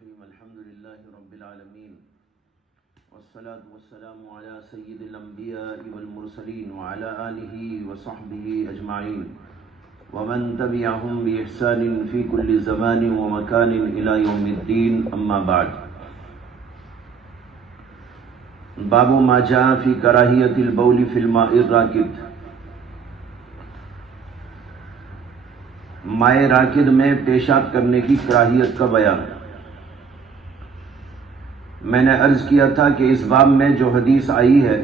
الرحیم الحمد للہ رب العالمین والصلاة والسلام علی سید الانبیاء والمرسلین وعلی آلہ وصحبہ اجمعین ومن تبعہم بإحسان فی کل زمان ومکان الی یوم الدین اما بعد باب ما جاء فی کراہیت البول فی الماء الراکد مائع راکد میں پیشاب کرنے کی کراہیت کا بیان۔ میں نے عرض کیا تھا کہ اس باب میں جو حدیث آئی ہے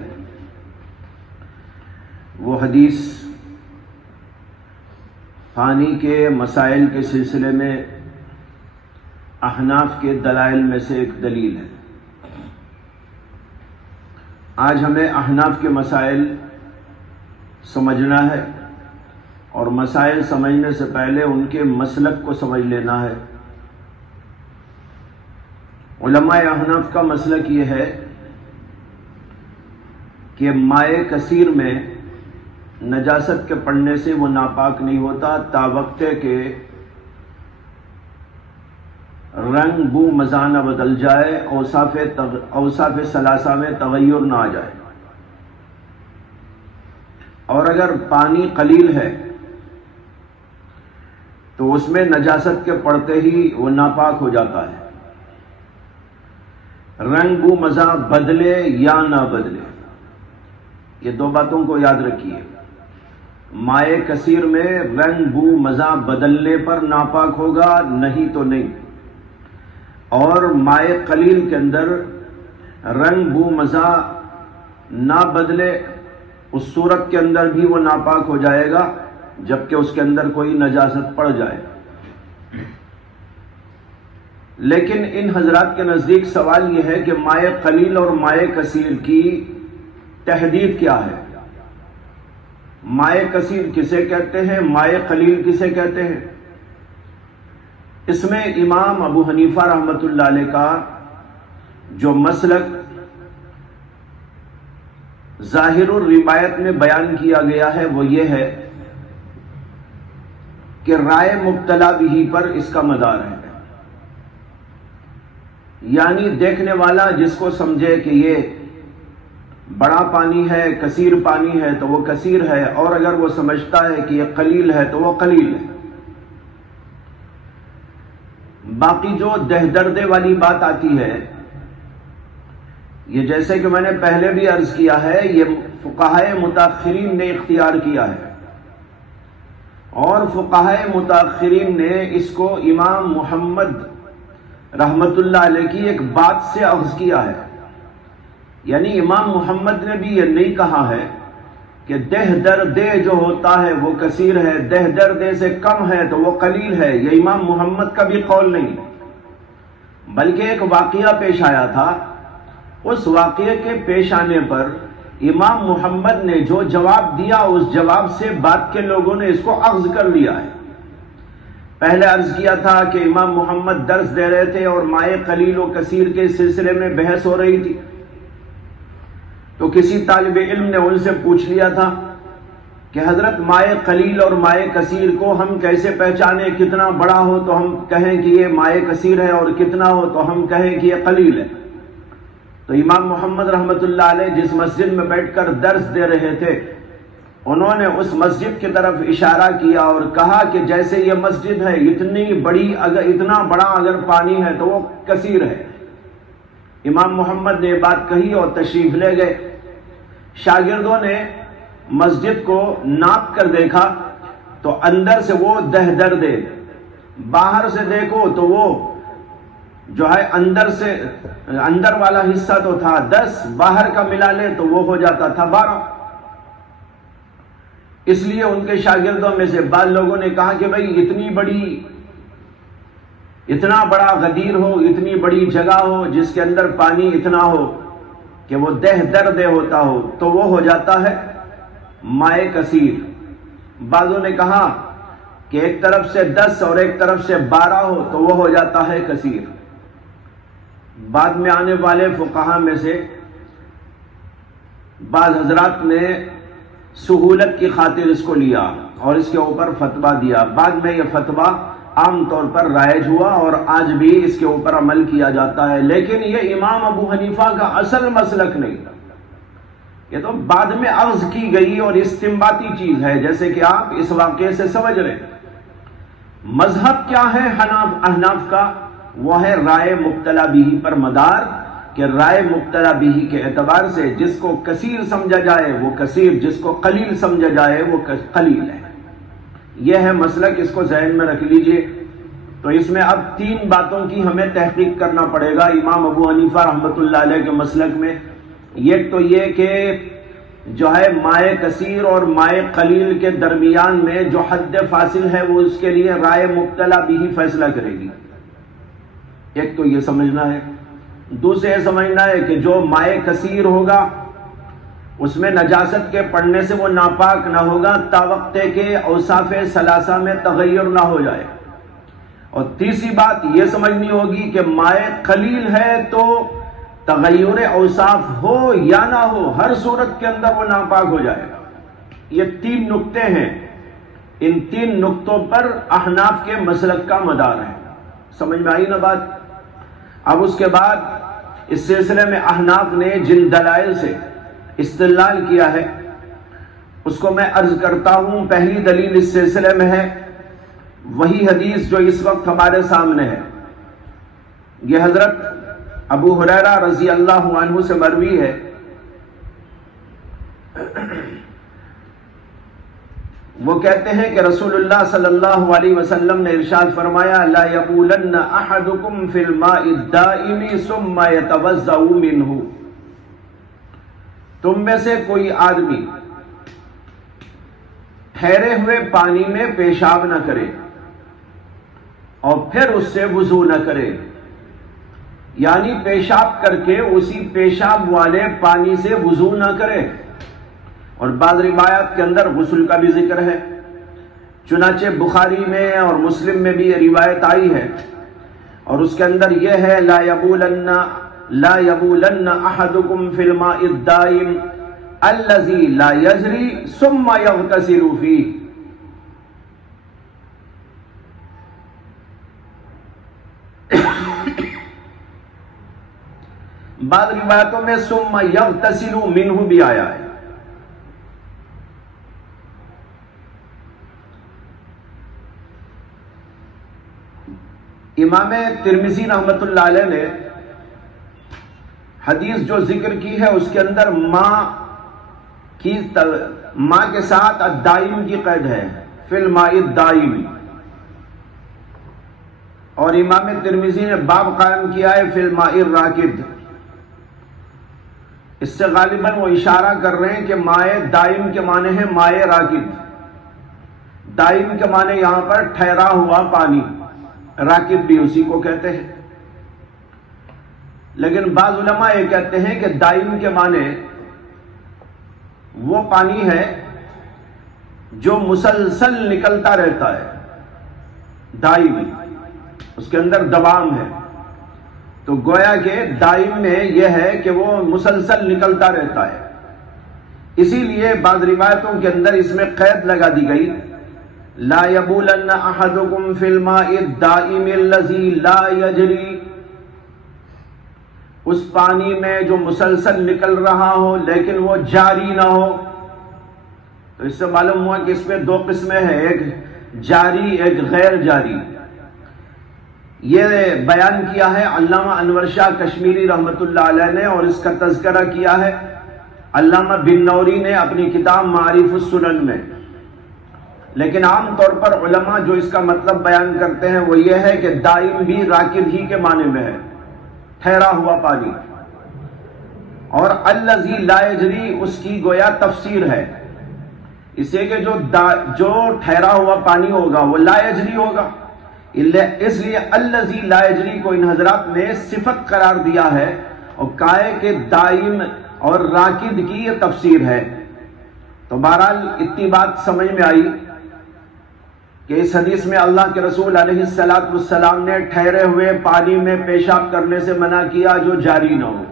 وہ حدیث پانی کے مسائل کے سلسلے میں احناف کے دلائل میں سے ایک دلیل ہے۔ آج ہمیں احناف کے مسائل سمجھنا ہے اور مسائل سمجھنے سے پہلے ان کے مسلک کو سمجھ لینا ہے۔ علماء احناف کا مسلک یہ ہے کہ مائع کثیر میں نجاست کے پڑنے سے وہ ناپاک نہیں ہوتا تاوقت کہ رنگ بو مزہ نہ بدل جائے، اوصاف ثلاثہ میں تغیر نہ آ جائے، اور اگر پانی قلیل ہے تو اس میں نجاست کے پڑتے ہی وہ ناپاک ہو جاتا ہے، رنگ بو مزہ بدلے یا نہ بدلے۔ یہ دو باتوں کو یاد رکھیے، مائع کثیر میں رنگ بو مزہ بدلنے پر ناپاک ہوگا، نہیں تو نہیں، اور مائع قلیل کے اندر رنگ بو مزہ نہ بدلے اس صورت کے اندر بھی وہ ناپاک ہو جائے گا جبکہ اس کے اندر کوئی نجاست پڑ جائے۔ لیکن ان حضرات کے نزدیک سوال یہ ہے کہ مائع قلیل اور مائع کثیر کی تحدید کیا ہے؟ مائع کثیر کسے کہتے ہیں، مائع قلیل کسے کہتے ہیں؟ اس میں امام ابو حنیفہ رحمۃ اللہ علیہ کا جو مسلک ظاہر الروایت میں بیان کیا گیا ہے وہ یہ ہے کہ رائے مبتلا بہی پر اس کا مدار ہے، یعنی دیکھنے والا جس کو سمجھے کہ یہ بڑا پانی ہے، کثیر پانی ہے تو وہ کثیر ہے، اور اگر وہ سمجھتا ہے کہ یہ قلیل ہے تو وہ قلیل ہے۔ باقی جو دہدردے والی بات آتی ہے، یہ جیسے کہ میں نے پہلے بھی عرض کیا ہے، یہ فقہائے متاخرین نے اختیار کیا ہے، اور فقہائے متاخرین نے اس کو امام محمد رحمت اللہ علیہ کی ایک بات سے اخذ کیا ہے۔ یعنی امام محمد نے بھی یہ نہیں کہا ہے کہ دہ دردے جو ہوتا ہے وہ کثیر ہے، دہ دردے سے کم ہے تو وہ قلیل ہے، یہ امام محمد کا بھی قول نہیں، بلکہ ایک واقعہ پیش آیا تھا، اس واقعے کے پیش آنے پر امام محمد نے جو جواب دیا اس جواب سے بعد کے لوگوں نے اس کو اخذ کر لیا ہے۔ پہلے عرض کیا تھا کہ امام محمد درس دے رہے تھے اور مائع قلیل و کثیر کے سلسلے میں بحث ہو رہی تھی، تو کسی طالب علم نے ان سے پوچھ لیا تھا کہ حضرت مائع قلیل اور مائع کثیر کو ہم کیسے پہچانیں، کتنا بڑا ہو تو ہم کہیں کہ یہ مائع کثیر ہے اور کتنا ہو تو ہم کہیں کہ یہ قلیل ہے؟ تو امام محمد رحمت اللہ علیہ جس مسجد میں بیٹھ کر درس دے رہے تھے انہوں نے اس مسجد کی طرف اشارہ کیا اور کہا کہ جیسے یہ مسجد ہے اتنا بڑا اگر پانی ہے تو وہ کثیر ہے۔ امام محمد نے یہ بات کہی اور تشریف لے گئے۔ شاگردوں نے مسجد کو ناپ کر دیکھا تو اندر سے وہ دہ دردے، باہر سے دیکھو تو وہ جو ہے اندر والا حصہ تو تھا 10، باہر کا ملا لے تو وہ ہو جاتا تھا 12۔ اس لیے ان کے شاگردوں میں سے بعض لوگوں نے کہا کہ بھئی اتنا بڑا غدیر ہو، اتنی بڑی جگہ ہو جس کے اندر پانی اتنا ہو کہ وہ دہ دردے ہوتا ہو تو وہ ہو جاتا ہے مائع کثیر۔ بعضوں نے کہا کہ ایک طرف سے 10 اور ایک طرف سے 12 ہو تو وہ ہو جاتا ہے کثیر۔ بعد میں آنے والے فقہا میں سے بعض حضرات نے سہولت کی خاطر اس کو لیا اور اس کے اوپر فتویٰ دیا۔ بعد میں یہ فتویٰ عام طور پر رائج ہوا اور آج بھی اس کے اوپر عمل کیا جاتا ہے، لیکن یہ امام ابو حنیفہ کا اصل مسلک نہیں، یہ تو بعد میں اخذ کی گئی اور استنباطی چیز ہے، جیسے کہ آپ اس واقعے سے سمجھ رہے ہیں۔ مذہب کیا ہے احناف کا؟ وہ ہے رائے مبتلا بیہی پر مدار، کہ رائے مبتلا بیہی کے اعتبار سے جس کو کثیر سمجھا جائے وہ کثیر، جس کو قلیل سمجھا جائے وہ قلیل ہے۔ یہ ہے مسلک، اس کو ذہن میں رکھ لیجئے۔ تو اس میں اب 3 باتوں کی ہمیں تحقیق کرنا پڑے گا امام ابو حنیفہ رحمۃ اللہ علیہ کے مسلک میں۔ ایک تو یہ کہ جو ہے مائے کثیر اور مائے قلیل کے درمیان میں جو حد فاصل ہے وہ اس کے لیے رائے مبتلا بیہی فیصلہ کرے گی، ایک تو یہ سمجھنا ہے۔ دوسرے یہ سمجھنا ہے کہ جو مائے کثیر ہوگا اس میں نجاست کے پڑنے سے وہ ناپاک نہ ہوگا تا وقت کے اوصاف ثلاثہ میں تغیر نہ ہو جائے۔ اور تیسری بات یہ سمجھنی ہوگی کہ مائے قلیل ہے تو تغیر اوصاف ہو یا نہ ہو، ہر صورت کے اندر وہ ناپاک ہو جائے گا۔ یہ 3 نقطے ہیں، ان 3 نقطوں پر احناف کے مسلک کا مدار ہے۔ سمجھ میں آئی نا بات؟ اب اس کے بعد اس سلسلے میں احناف نے جن دلائل سے استدلال کیا ہے اس کو میں عرض کرتا ہوں۔ پہلی دلیل اس سلسلے میں ہے وہی حدیث جو اس وقت ہمارے سامنے ہے، یہ حضرت ابو ہریرہ رضی اللہ عنہ سے مروی ہے۔ وہ کہتے ہیں کہ رسول اللہ صلی اللہ علیہ وسلم نے ارشاد فرمایا لا یبولن احدکم فی الماء الدائم ثم یتوضأ منہ، تم میں سے کوئی آدمی ٹھہرے ہوئے پانی میں پیشاب نہ کرے اور پھر اس سے وضو نہ کرے، یعنی پیشاب کر کے اسی پیشاب والے پانی سے وضو نہ کرے۔ اور بعض روایات کے اندر غسل کا بھی ذکر ہے، چنانچہ بخاری میں اور مسلم میں بھی یہ روایت آئی ہے، اور اس کے اندر یہ ہے لا یبولن احدکم فی الماء الدائم الذی لا یجری ثم یغتسل فیہ۔ بعض روایتوں میں ثم یغتسل منہ بھی آیا ہے۔ امام ترمذی رحمۃ اللہ علیہ نے حدیث جو ذکر کی ہے اس کے اندر ماں کے ساتھ الدائم کی قید ہے، فی الماء الدائم، اور امام ترمذی نے باب قائم کیا ہے فی الماء الراکد۔ اس سے غالباً وہ اشارہ کر رہے ہیں کہ مائع دائم کے معنی ہے مائع راکد، دائم کے معنی یہاں پر ٹھہرا ہوا پانی، راکد بھی اسی کو کہتے ہیں۔ لیکن بعض علماء یہ کہتے ہیں کہ دائم کے معنی وہ پانی ہے جو مسلسل نکلتا رہتا ہے، دائم، اس کے اندر دوام ہے، تو گویا کہ دائم میں یہ ہے کہ وہ مسلسل نکلتا رہتا ہے۔ اسی لیے بعض روایتوں کے اندر اس میں قید لگا دی گئی لا یبولن احدکم فی الماء الدائم الذی لا یجری، اس پانی میں جو مسلسل نکل رہا ہو لیکن وہ جاری نہ ہو۔ تو اس سے معلوم ہوا کہ اس میں 2 قسمیں ہیں، ایک جاری ایک غیر جاری۔ یہ بیان کیا ہے علامہ انور شاہ کشمیری رحمۃ اللہ علیہ نے، اور اس کا تذکرہ کیا ہے علامہ بن نوری نے اپنی کتاب معارف السنن میں۔ لیکن عام طور پر علماء جو اس کا مطلب بیان کرتے ہیں وہ یہ ہے کہ دائم بھی راکد ہی کے معنی میں ہے، ٹھہرا ہوا پانی، اور الذی لا یجری اس کی گویا تفسیر ہے، اسے کہ جو ٹھہرا ہوا پانی ہوگا وہ لا یجری ہوگا، اس لیے الذی لا یجری کو ان حضرات نے صفت قرار دیا ہے اور کہا ہے کہ دائم اور راکد کی یہ تفسیر ہے۔ تو بہرحال اتنی بات سمجھ میں آئی کہ اس حدیث میں اللہ کے رسول علیہ السلام نے ٹھہرے ہوئے پانی میں پیشاب کرنے سے منع کیا جو جاری نہ ہو،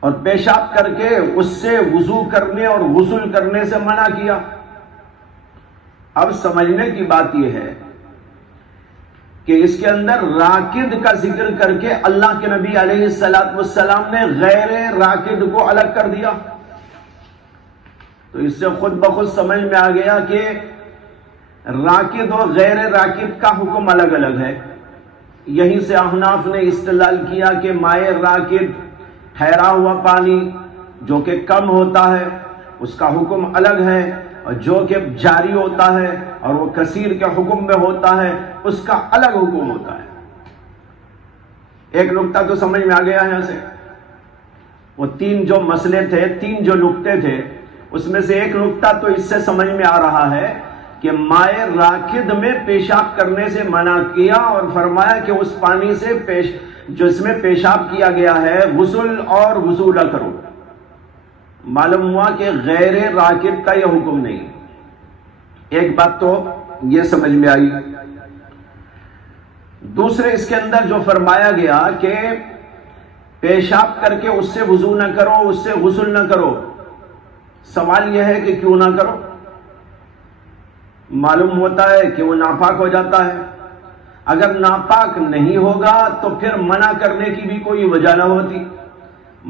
اور پیشاب کر کے اس سے وضو کرنے اور غسل کرنے سے منع کیا۔ اب سمجھنے کی بات یہ ہے کہ اس کے اندر راکد کا ذکر کر کے اللہ کے نبی علیہ السلام نے غیر راکد کو الگ کر دیا. تو اس سے خود بخود سمجھ میں آ گیا کہ راکد اور غیر راکد کا حکم الگ الگ ہے. یہیں سے احناف نے استدلال کیا کہ مائع راکد ٹھہرا ہوا پانی جو کہ کم ہوتا ہے اس کا حکم الگ ہے، اور جو کہ جاری ہوتا ہے اور وہ کثیر کے حکم میں ہوتا ہے اس کا الگ حکم ہوتا ہے. ایک نقطہ تو سمجھ میں آ گیا ہے. یہاں سے وہ تین جو مسئلے تھے، تین جو نقطے تھے، اس میں سے ایک نقطہ تو اس سے سمجھ میں آ رہا ہے کہ مائع راکد میں پیشاب کرنے سے منع کیا اور فرمایا کہ اس پانی سے جو اس میں پیشاب کیا گیا ہے غسل اور وضو نہ کرو. معلوم ہوا کہ غیر راکد کا یہ حکم نہیں. ایک بات تو یہ سمجھ میں آئی. دوسرے اس کے اندر جو فرمایا گیا کہ پیشاب کر کے اس سے وضو نہ کرو، اس سے غسل نہ کرو، سوال یہ ہے کہ کیوں نہ کرو؟ معلوم ہوتا ہے کہ وہ ناپاک ہو جاتا ہے. اگر ناپاک نہیں ہوگا تو پھر منع کرنے کی بھی کوئی وجہ نہ ہوتی.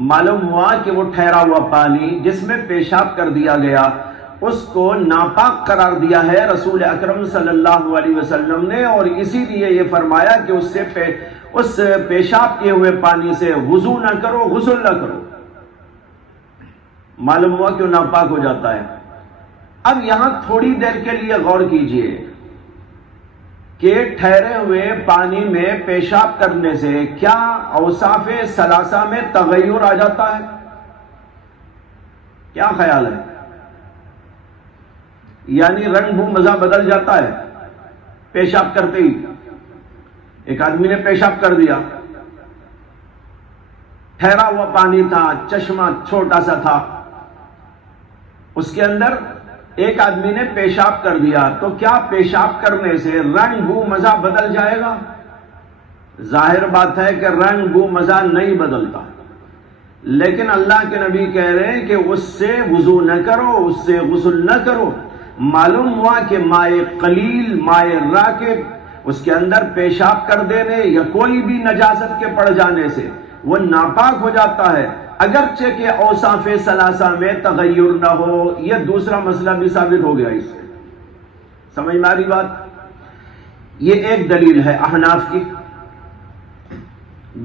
معلوم ہوا کہ وہ ٹھہرا ہوا پانی جس میں پیشاب کر دیا گیا اس کو ناپاک قرار دیا ہے رسول اکرم صلی اللہ علیہ وسلم نے، اور اسی لیے یہ فرمایا کہ اس پیشاب کیے ہوئے پانی سے وضو نہ کرو، غسل نہ کرو. معلوم ہوا کہ وہ ناپاک ہو جاتا ہے. اب یہاں تھوڑی دیر کے لیے غور کیجئے کہ ٹھہرے ہوئے پانی میں پیشاب کرنے سے کیا اوصاف ثلاثہ میں تغیر آ جاتا ہے؟ کیا خیال ہے؟ یعنی رنگ بو مزہ بدل جاتا ہے پیشاب کرتے ہی. ایک آدمی نے پیشاب کر دیا، ٹھہرا ہوا پانی تھا، چشمہ چھوٹا سا تھا، اس کے اندر ایک آدمی نے پیشاب کر دیا، تو کیا پیشاب کرنے سے رنگ بو مزہ بدل جائے گا؟ ظاہر بات ہے کہ رنگ بو مزہ نہیں بدلتا. لیکن اللہ کے نبی کہہ رہے ہیں کہ اس سے وضو نہ کرو، اس سے غسل نہ کرو. معلوم ہوا کہ مائع قلیل، مائع راکد، اس کے اندر پیشاب کر دینے یا کوئی بھی نجاست کے پڑ جانے سے وہ ناپاک ہو جاتا ہے، اگرچہ کہ اوصاف ثلاثہ میں تغیر نہ ہو. یہ دوسرا مسئلہ بھی ثابت ہو گیا. اس سے سمجھ میں آ رہی بات؟ یہ ایک دلیل ہے احناف کی.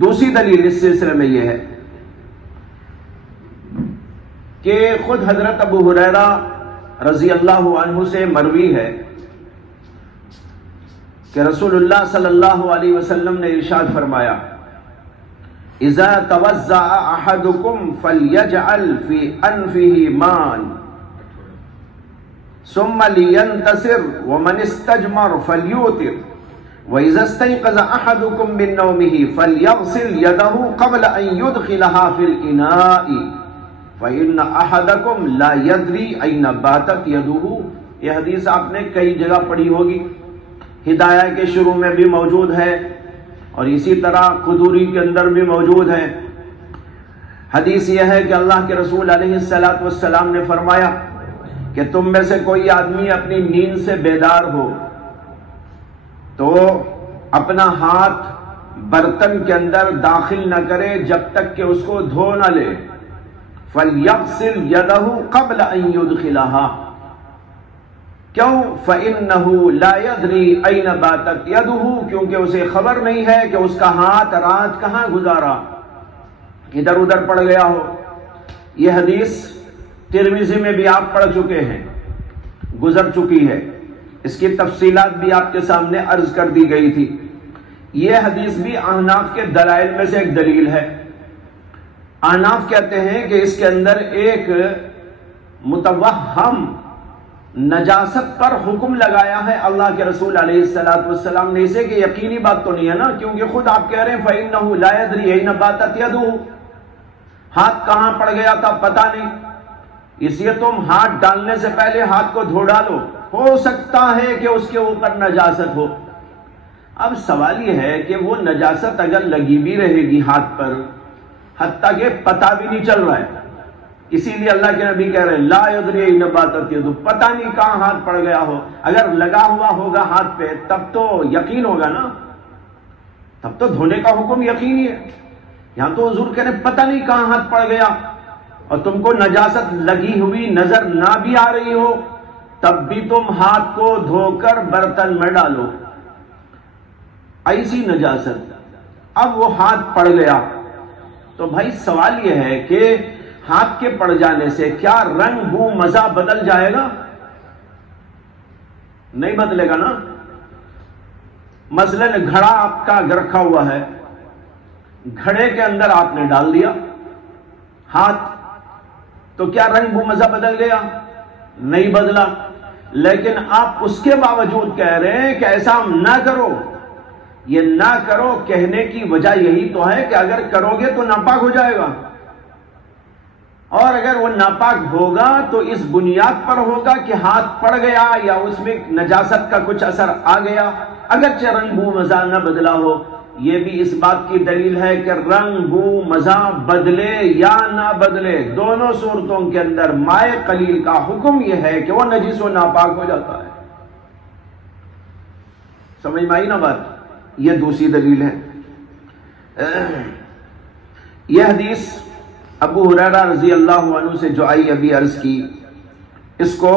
دوسری دلیل اس سلسلے میں یہ ہے کہ خود حضرت ابو ہریرہ رضی اللہ عنہ سے مروی ہے کہ رسول اللہ صلی اللہ علیہ وسلم نے ارشاد فرمایا: اذا توضأ احدكم فليجعل في انفه ماء ثم لينتصر ومن استجمر فليوتر واذا استيقظ احدكم من نومه فليغسل يده قبل ان يدخلها في الاناء فان احدكم لا يدري اين باتت يده. یہ حدیث آپ نے کئی جگہ پڑھی ہوگی، ہدایہ کے شروع میں بھی موجود ہے اور اسی طرح قدوری کے اندر بھی موجود ہے. حدیث یہ ہے کہ اللہ کے رسول علیہ السلام نے فرمایا کہ تم میں سے کوئی آدمی اپنی نیند سے بیدار ہو تو اپنا ہاتھ برتن کے اندر داخل نہ کرے جب تک کہ اس کو دھو نہ لے. فَلْيَغْسِلْ يَدَهُ قَبْلَ أَن يُدْخِلَهَا. کیوں؟ فَإِنَّهُ لَا يَدْرِي أَيْنَ بَاتَتْ يَدُهُ. کیونکہ اسے خبر نہیں ہے کہ اس کا ہاتھ رات کہاں گزارا، ادھر ادھر پڑ گیا ہو. یہ حدیث ترمذی میں بھی آپ پڑھ چکے ہیں، گزر چکی ہے. اس کی تفصیلات بھی آپ کے سامنے عرض کر دی گئی تھی. یہ حدیث بھی احناف کے دلائل میں سے ایک دلیل ہے. احناف کہتے ہیں کہ اس کے اندر ایک متوہم نجاست پر حکم لگایا ہے اللہ کے رسول علیہ السلام نے. اسے کہ یقینی بات تو نہیں ہے نا، کیونکہ خود آپ کہہ رہے ہیں فَإِنَّهُ لَا يَدْرِي أَيْنَ بَاتَتْ يَدُهُ. ہاتھ کہاں پڑ گیا تھا پتہ نہیں، اس لیے تم ہاتھ ڈالنے سے پہلے ہاتھ کو دھو ڈالو، ہو سکتا ہے کہ اس کے اوپر نجاست ہو. اب سوال یہ ہے کہ وہ نجاست اگر لگی بھی رہے گی ہاتھ پر، حتیٰ کہ پتہ بھی نہیں چل رہا ہے، اسی لیے اللہ کے نبی کہہ رہے ہیں لا یدری این باتت یدو، پتہ نہیں کہاں ہاتھ پڑ گیا ہو. اگر لگا ہوا ہوگا ہاتھ پہ تب تو یقین ہوگا نا تب تو دھونے کا حکم یقینی ہے. یہاں تو حضور کہنے پتہ نہیں کہاں ہاتھ پڑ گیا اور تم کو نجاست لگی ہوئی نظر نہ بھی آ رہی ہو تب بھی تم ہاتھ کو دھو کر برتن میں ڈالو. ایسی نجاست. اب وہ ہاتھ پڑ گیا تو بھائی سوال یہ ہے کہ ہاتھ کے پڑ جانے سے کیا رنگ بو مزہ بدل جائے گا؟ نہیں بدلے گا نا. مثلاً گھڑا آپ کا رکھا ہوا ہے, گھڑے کے اندر آپ نے ڈال دیا ہاتھ, تو کیا رنگ بو مزہ بدل گیا؟ نہیں بدلا. لیکن آپ اس کے باوجود کہہ رہے ہیں کہ ایسا نہ کرو. یہ نہ کرو کہنے کی وجہ یہی تو ہے کہ اگر کرو گے تو ناپاک ہو جائے گا, اور اگر وہ ناپاک ہوگا تو اس بنیاد پر ہوگا کہ ہاتھ پڑ گیا یا اس میں نجاست کا کچھ اثر آ گیا, اگرچہ رنگ بو مزہ نہ بدلا ہو. یہ بھی اس بات کی دلیل ہے کہ رنگ بو مزہ بدلے یا نہ بدلے, دونوں صورتوں کے اندر مائع قلیل کا حکم یہ ہے کہ وہ نجس و ناپاک ہو جاتا ہے. سمجھ میں آئی نا بات؟ یہ دوسری دلیل ہے. یہ حدیث ابو ہریرہ رضی اللہ عنہ سے جو آئی ابھی عرض کی, اس کو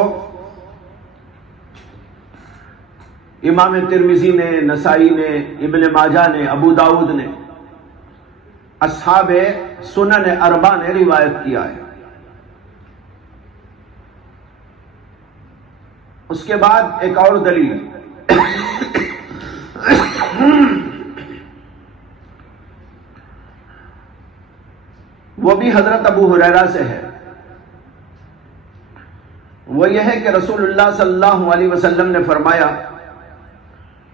امام ترمذی نے, نسائی نے, ابن ماجہ نے, ابو داؤد نے, اصحاب سنن اربعہ نے روایت کیا ہے. اس کے بعد ایک اور دلیل وہ بھی حضرت ابو ہریرہ سے ہے. وہ یہ ہے کہ رسول اللہ صلی اللہ علیہ وسلم نے فرمایا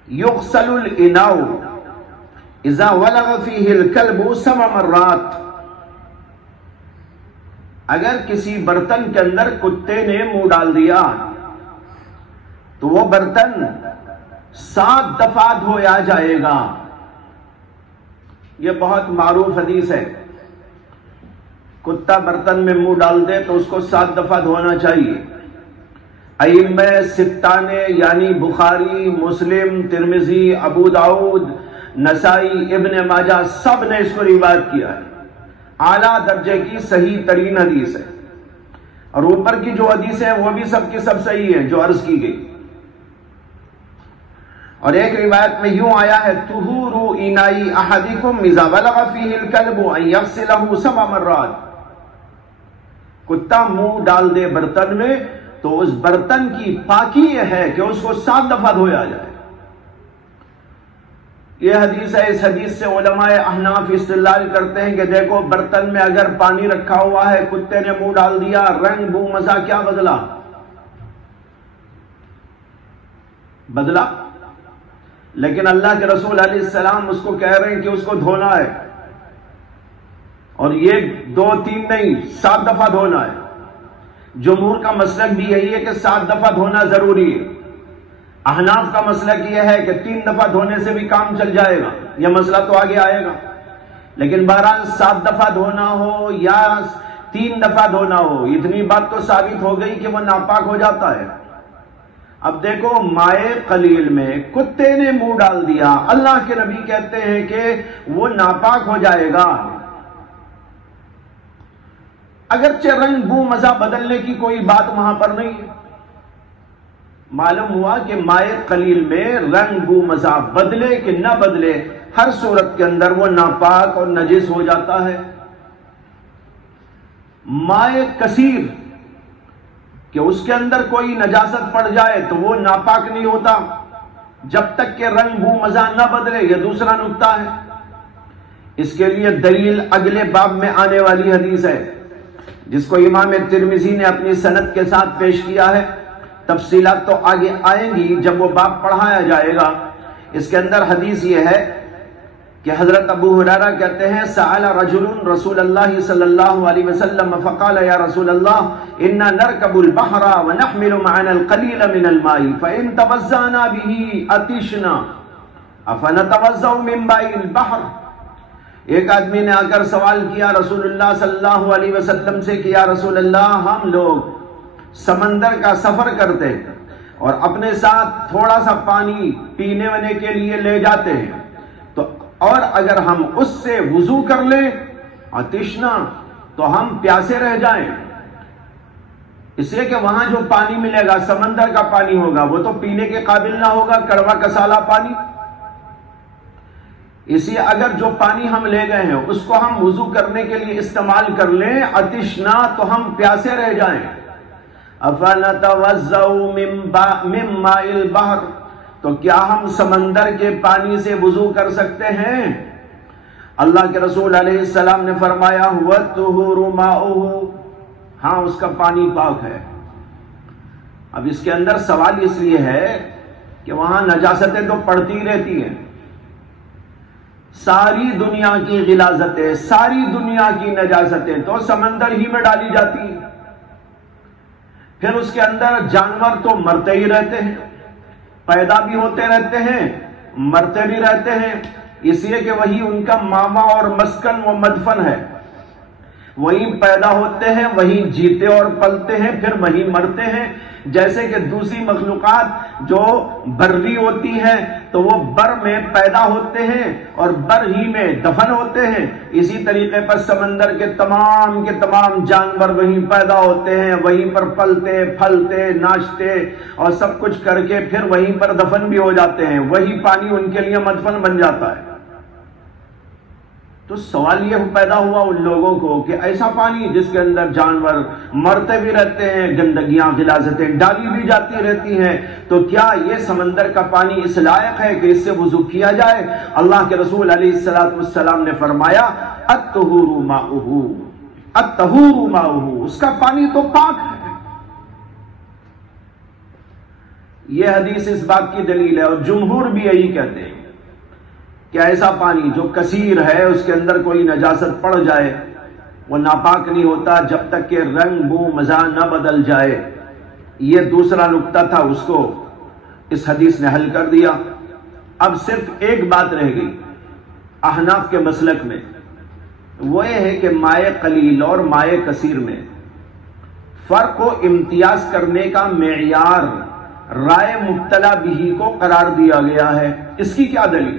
یغسل الاناء اذا ولغ فیہ الکلب 7 مرات. اگر کسی برتن کے اندر کتے نے منہ ڈال دیا تو وہ برتن 7 دفعہ دھویا جائے گا. یہ بہت معروف حدیث ہے. کتا برتن میں منہ ڈال دے تو اس کو 7 دفعہ دھونا چاہیے. ائمہ ستہ نے یعنی بخاری, مسلم, ترمذی, ابو داؤد, نسائی, ابن ماجہ سب نے اس کو روایت کیا ہے. اعلیٰ درجے کی صحیح ترین حدیث ہے. اور اوپر کی جو حدیث ہے وہ بھی سب کی سب صحیح ہے جو عرض کی گئی. اور ایک روایت میں یوں آیا ہے طہور اناء احدکم اذا ولغ فیہ الکلب ان یغسلہ 7 مرات. کتا منہ ڈال دے برتن میں تو اس برتن کی پاکی یہ ہے کہ اس کو 7 دفعہ دھویا جائے. یہ حدیث ہے. اس حدیث سے علماء احناف استدلال کرتے ہیں کہ دیکھو برتن میں اگر پانی رکھا ہوا ہے, کتے نے منہ ڈال دیا, رنگ بو مزہ کیا بدلا؟ بدلا. لیکن اللہ کے رسول علیہ السلام اس کو کہہ رہے ہیں کہ اس کو دھونا ہے, اور یہ 2 3 نہیں 7 دفعہ دھونا ہے. جمہور کا مسلک بھی یہی ہے کہ 7 دفعہ دھونا ضروری ہے. احناف کا مسلک یہ ہے کہ 3 دفعہ دھونے سے بھی کام چل جائے گا. یہ مسئلہ تو آگے آئے گا. لیکن بہرحال 7 دفعہ دھونا ہو یا 3 دفعہ دھونا ہو, اتنی بات تو ثابت ہو گئی کہ وہ ناپاک ہو جاتا ہے. اب دیکھو مائع قلیل میں کتے نے منہ ڈال دیا, اللہ کے نبی کہتے ہیں کہ وہ ناپاک ہو جائے گا. اگرچہ رنگ بو مزہ بدلنے کی کوئی بات وہاں پر نہیں ہے. معلوم ہوا کہ مائع قلیل میں رنگ بو مزہ بدلے کہ نہ بدلے, ہر صورت کے اندر وہ ناپاک اور نجس ہو جاتا ہے. مائع کثیر کہ اس کے اندر کوئی نجاست پڑ جائے تو وہ ناپاک نہیں ہوتا جب تک کہ رنگ بو مزہ نہ بدلے. یہ دوسرا نقطہ ہے. اس کے لیے دلیل اگلے باب میں آنے والی حدیث ہے جس کو امام ترمذی نے اپنی سند کے ساتھ پیش کیا ہے. تفصیلات تو آگے آئیں گی جب وہ باب پڑھایا جائے گا. اس کے اندر حدیث یہ ہے کہ حضرت ابو ہریرہ کہتے ہیں سأل رجل رسول اللہ صلی اللہ علیہ وسلم فقال یا رسول اللہ انا نرکب البحر ونحمل معنا القلیل من الماء فإن توضأنا به عطشنا افنتوضأ من ماء البحر. ایک آدمی نے آ کر سوال کیا رسول اللہ صلی اللہ علیہ وسلم سے کہ یا رسول اللہ ہم لوگ سمندر کا سفر کرتے ہیں اور اپنے ساتھ تھوڑا سا پانی پینے ونے کے لیے لے جاتے ہیں, تو اور اگر ہم اس سے وضو کر لیں عطشنا تو ہم پیاسے رہ جائیں، اس لیے کہ وہاں جو پانی ملے گا سمندر کا پانی ہوگا، وہ تو پینے کے قابل نہ ہوگا، کڑوا کسالا پانی۔ اس لیے اگر جو پانی ہم لے گئے ہیں اس کو ہم وضو کرنے کے لیے استعمال کر لیں عطشنا تو ہم پیاسے رہ جائیں۔ أَفَنَتَوَضَّأُ مِن مَّاءِ الْبَحْرِ، تو کیا ہم سمندر کے پانی سے وضو کر سکتے ہیں؟ اللہ کے رسول علیہ السلام نے فرمایا هُوَ الطُّهُورُ مَاؤُهُ، ہاں اس کا پانی پاک ہے۔ اب اس کے اندر سوال اس لیے ہے کہ وہاں نجاستیں تو پڑتی رہتی ہیں، ساری دنیا کی غلاظتیں، ساری دنیا کی نجاستیں تو سمندر ہی میں ڈالی جاتی ہیں، پھر اس کے اندر جانور تو مرتے ہی رہتے ہیں، پیدا بھی ہوتے رہتے ہیں، مرتے بھی رہتے ہیں، اس لیے کہ وہی ان کا ماما اور مسکن و مدفن ہے، وہیں پیدا ہوتے ہیں، وہیں جیتے اور پلتے ہیں، پھر وہیں مرتے ہیں۔ جیسے کہ دوسری مخلوقات جو بری ہوتی ہیں تو وہ بر میں پیدا ہوتے ہیں اور بر ہی میں دفن ہوتے ہیں، اسی طریقے پر سمندر کے تمام جانور وہیں پیدا ہوتے ہیں، وہیں پر پلتے پھلتے ناشتے اور سب کچھ کر کے پھر وہیں پر دفن بھی ہو جاتے ہیں، وہی پانی ان کے لیے مدفن بن جاتا ہے۔ تو سوال یہ پیدا ہوا ان لوگوں کو کہ ایسا پانی جس کے اندر جانور مرتے بھی رہتے ہیں، گندگیاں غلاظتیں ڈالی بھی جاتی رہتی ہیں، تو کیا یہ سمندر کا پانی اس لائق ہے کہ اس سے وضو کیا جائے؟ اللہ کے رسول علیہ السلام نے فرمایا الطہور ماؤہ، الطہور ماؤہ، اس کا پانی تو پاک ہے۔ یہ حدیث اس بات کی دلیل ہے، اور جمہور بھی یہی کہتے ہیں کہ ایسا پانی جو کثیر ہے اس کے اندر کوئی نجاست پڑ جائے وہ ناپاک نہیں ہوتا جب تک کہ رنگ بو مزہ نہ بدل جائے۔ یہ دوسرا نقطہ تھا، اس کو اس حدیث نے حل کر دیا۔ اب صرف ایک بات رہ گئی احناف کے مسلک میں، وہ یہ ہے کہ مائع قلیل اور مائع کثیر میں فرق کو امتیاز کرنے کا معیار رائے مبتلا بہی کو قرار دیا گیا ہے۔ اس کی کیا دلیل؟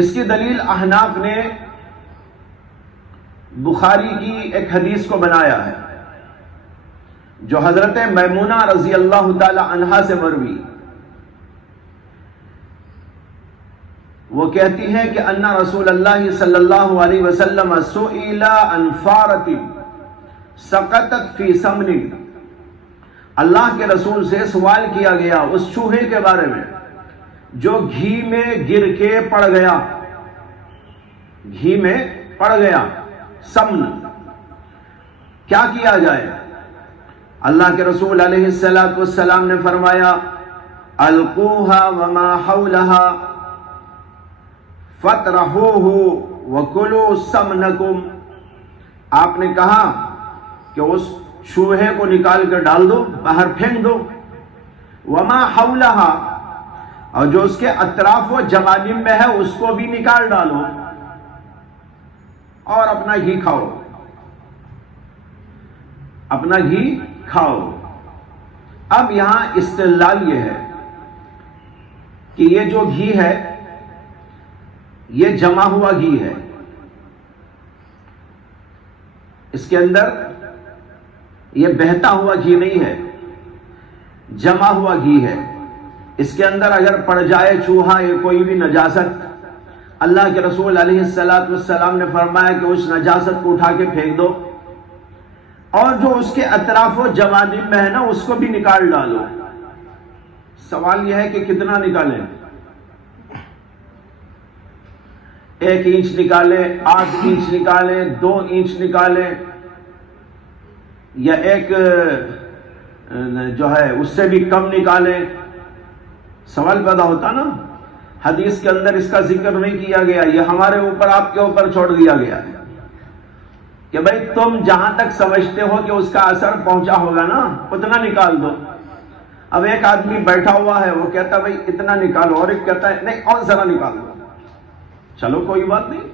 اس کی دلیل احناف نے بخاری کی ایک حدیث کو بنایا ہے جو حضرت میمونہ رضی اللہ تعالی عنہا سے مروی۔ وہ کہتی ہیں کہ ان رسول اللہ صلی اللہ علیہ وسلم سئل عن فارۃ سقطت فی سمن، اللہ کے رسول سے سوال کیا گیا اس چوہے کے بارے میں جو گھی میں گر کے پڑ گیا، گھی میں پڑ گیا، سمن، کیا کیا جائے؟ اللہ کے رسول علیہ السلام نے فرمایا القوها وما حولها فاطرحوه وكلوا سمنكم، آپ نے کہا کہ اس چوہے کو نکال کر ڈال دو، باہر پھینک دو، وما حولها، اور جو اس کے اطراف و جوانب میں ہے اس کو بھی نکال ڈالو اور اپنا گھی کھاؤ، اپنا گھی کھاؤ۔ اب یہاں استدلال یہ ہے کہ یہ جو گھی ہے یہ جمع ہوا گھی ہے، اس کے اندر یہ بہتا ہوا گھی نہیں ہے، جمع ہوا گھی ہے۔ اس کے اندر اگر پڑ جائے چوہا یا کوئی بھی نجاست، اللہ کے رسول علیہ السلام نے فرمایا کہ اس نجاست کو اٹھا کے پھینک دو، اور جو اس کے اطراف و جوانب میں ہے نا اس کو بھی نکال ڈالو۔ سوال یہ ہے کہ کتنا نکالیں؟ 1 انچ نکالیں، 8 انچ نکالیں، 2 انچ نکالیں، یا ایک جو ہے اس سے بھی کم نکالیں؟ سوال پیدا ہوتا نا۔ حدیث کے اندر اس کا ذکر نہیں کیا گیا، یہ ہمارے اوپر آپ کے اوپر چھوڑ دیا گیا ہے کہ بھائی تم جہاں تک سمجھتے ہو کہ اس کا اثر پہنچا ہوگا نا اتنا نکال دو۔ اب ایک آدمی بیٹھا ہوا ہے وہ کہتا ہے بھائی اتنا نکالو، اور ایک کہتا ہے نہیں اور ذرا نکال دو، چلو کوئی بات نہیں۔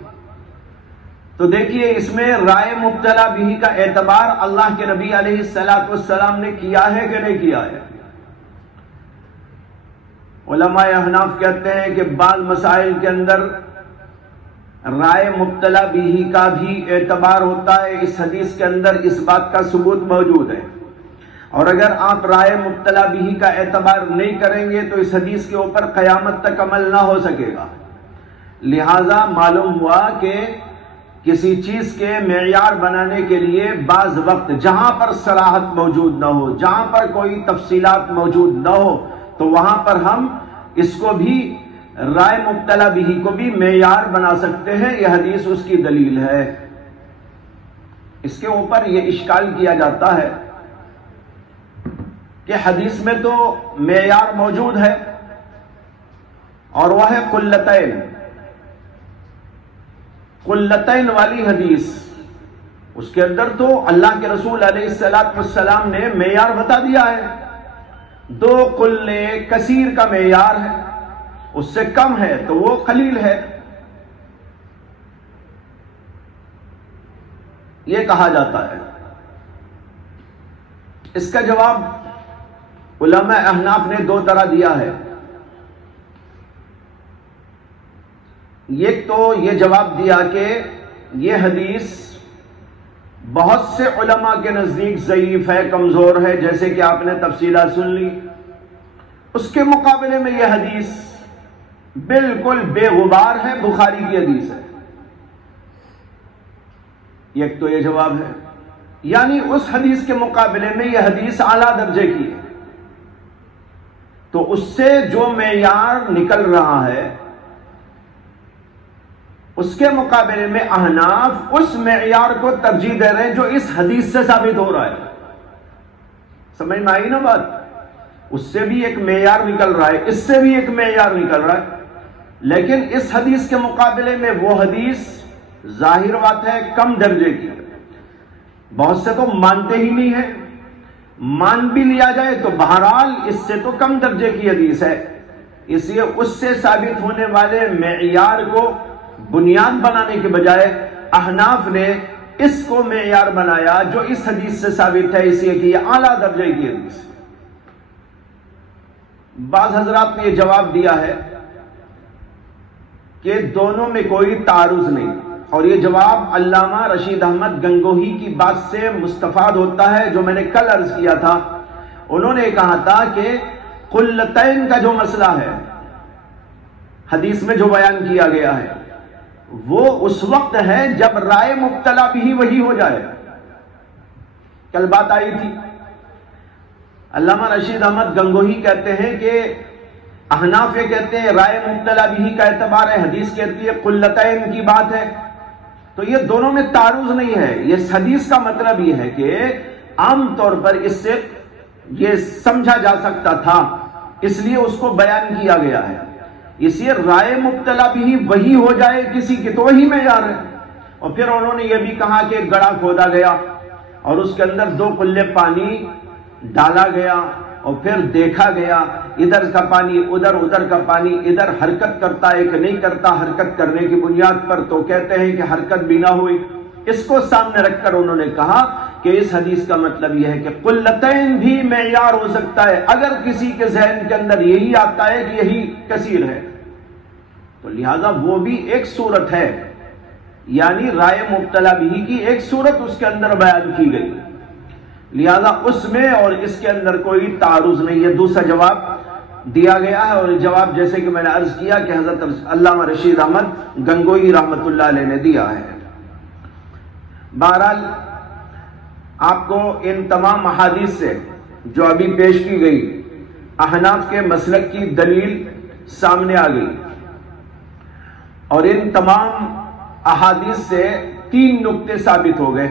تو دیکھیے اس میں رائے مبتلا بھی کا اعتبار اللہ کے نبی علیہ السلام نے کیا ہے کہ نہیں کیا ہے؟ علماء احناف کہتے ہیں کہ بعض مسائل کے اندر رائے مبتلا بھی کا بھی اعتبار ہوتا ہے، اس حدیث کے اندر اس بات کا ثبوت موجود ہے، اور اگر آپ رائے مبتلا بھی کا اعتبار نہیں کریں گے تو اس حدیث کے اوپر قیامت تک عمل نہ ہو سکے گا۔ لہذا معلوم ہوا کہ کسی چیز کے معیار بنانے کے لیے بعض وقت جہاں پر صراحت موجود نہ ہو، جہاں پر کوئی تفصیلات موجود نہ ہو، تو وہاں پر ہم اس کو بھی رائے مبتلا بھی کو بھی معیار بنا سکتے ہیں۔ یہ حدیث اس کی دلیل ہے۔ اس کے اوپر یہ اشکال کیا جاتا ہے کہ حدیث میں تو معیار موجود ہے اور وہ ہے قلتین، قلتین والی حدیث، اس کے اندر تو اللہ کے رسول علیہ السلام نے معیار بتا دیا ہے، 2 قلے کثیر کا معیار ہے، اس سے کم ہے تو وہ قلیل ہے، یہ کہا جاتا ہے۔ اس کا جواب علماء احناف نے 2 طرح دیا ہے۔ ایک تو یہ جواب دیا کہ یہ حدیث بہت سے علماء کے نزدیک ضعیف ہے، کمزور ہے، جیسے کہ آپ نے تفصیلات سن لی۔ اس کے مقابلے میں یہ حدیث بالکل بے غبار ہے، بخاری کی حدیث ہے۔ ایک تو یہ جواب ہے، یعنی اس حدیث کے مقابلے میں یہ حدیث اعلیٰ درجے کی ہے، تو اس سے جو معیار نکل رہا ہے اس کے مقابلے میں احناف اس معیار کو ترجیح دے رہے ہیں جو اس حدیث سے ثابت ہو رہا ہے۔ سمجھ میں آئی نا بات؟ اس سے بھی ایک معیار نکل رہا ہے، اس سے بھی ایک معیار نکل رہا ہے، لیکن اس حدیث کے مقابلے میں وہ حدیث ظاہر بات ہے کم درجے کی ہے۔ بہت سے تو مانتے ہی نہیں ہیں، مان بھی لیا جائے تو بہرحال اس سے تو کم درجے کی حدیث ہے، اس لیے اس سے ثابت ہونے والے معیار کو بنیاد بنانے کے بجائے احناف نے اس کو معیار بنایا جو اس حدیث سے ثابت ہے، اس لیے کہ یہ اعلیٰ درجے کی حدیث۔ بعض حضرات نے یہ جواب دیا ہے کہ دونوں میں کوئی تعارض نہیں، اور یہ جواب علامہ رشید احمد گنگوہی کی بات سے مستفاد ہوتا ہے جو میں نے کل عرض کیا تھا۔ انہوں نے کہا تھا کہ قلتین کا جو مسئلہ ہے حدیث میں جو بیان کیا گیا ہے وہ اس وقت ہے جب رائے مبتلا بھی وہی ہو جائے۔ کل بات آئی تھی، علامہ رشید احمد گنگوہی کہتے ہیں کہ احناف یہ کہتے ہیں رائے مبتلا بھی کا اعتبار ہے، حدیث کہتی ہے قلتین کی بات ہے، تو یہ دونوں میں تعارض نہیں ہے۔ یہ حدیث کا مطلب یہ ہے کہ عام طور پر اس سے یہ سمجھا جا سکتا تھا، اس لیے اس کو بیان کیا گیا ہے۔ اس لیے رائے مبتلا بھی وہی ہو جائے کسی کی تو وہی معیار ہے۔ اور پھر انہوں نے یہ بھی کہا کہ گڑھا کھودا گیا اور اس کے اندر 2 قلے پانی ڈالا گیا اور پھر دیکھا گیا ادھر کا پانی ادھر، ادھر کا پانی ادھر، حرکت کرتا ہے کہ نہیں کرتا، حرکت کرنے کی بنیاد پر تو کہتے ہیں کہ حرکت بھی نہ ہوئی۔ اس کو سامنے رکھ کر انہوں نے کہا کہ اس حدیث کا مطلب یہ ہے کہ قلتین بھی معیار ہو سکتا ہے اگر کسی کے ذہن کے اندر یہی آتا ہے کہ یہی کثیر ہے، تو لہذا وہ بھی ایک صورت ہے، یعنی رائے مبتلا بھی کی ایک صورت اس کے اندر بیان کی گئی، لہذا اس میں اور اس کے اندر کوئی تعارض نہیں ہے۔ دوسرا جواب دیا گیا ہے، اور یہ جواب جیسے کہ میں نے عرض کیا کہ حضرت علامہ رشید احمد گنگوہی رحمۃ اللہ علیہ نے دیا ہے۔ بہرحال آپ کو ان تمام احادیث سے جو ابھی پیش کی گئی احناف کے مسلک کی دلیل سامنے آ گئی، اور ان تمام احادیث سے 3 نقطے ثابت ہو گئے۔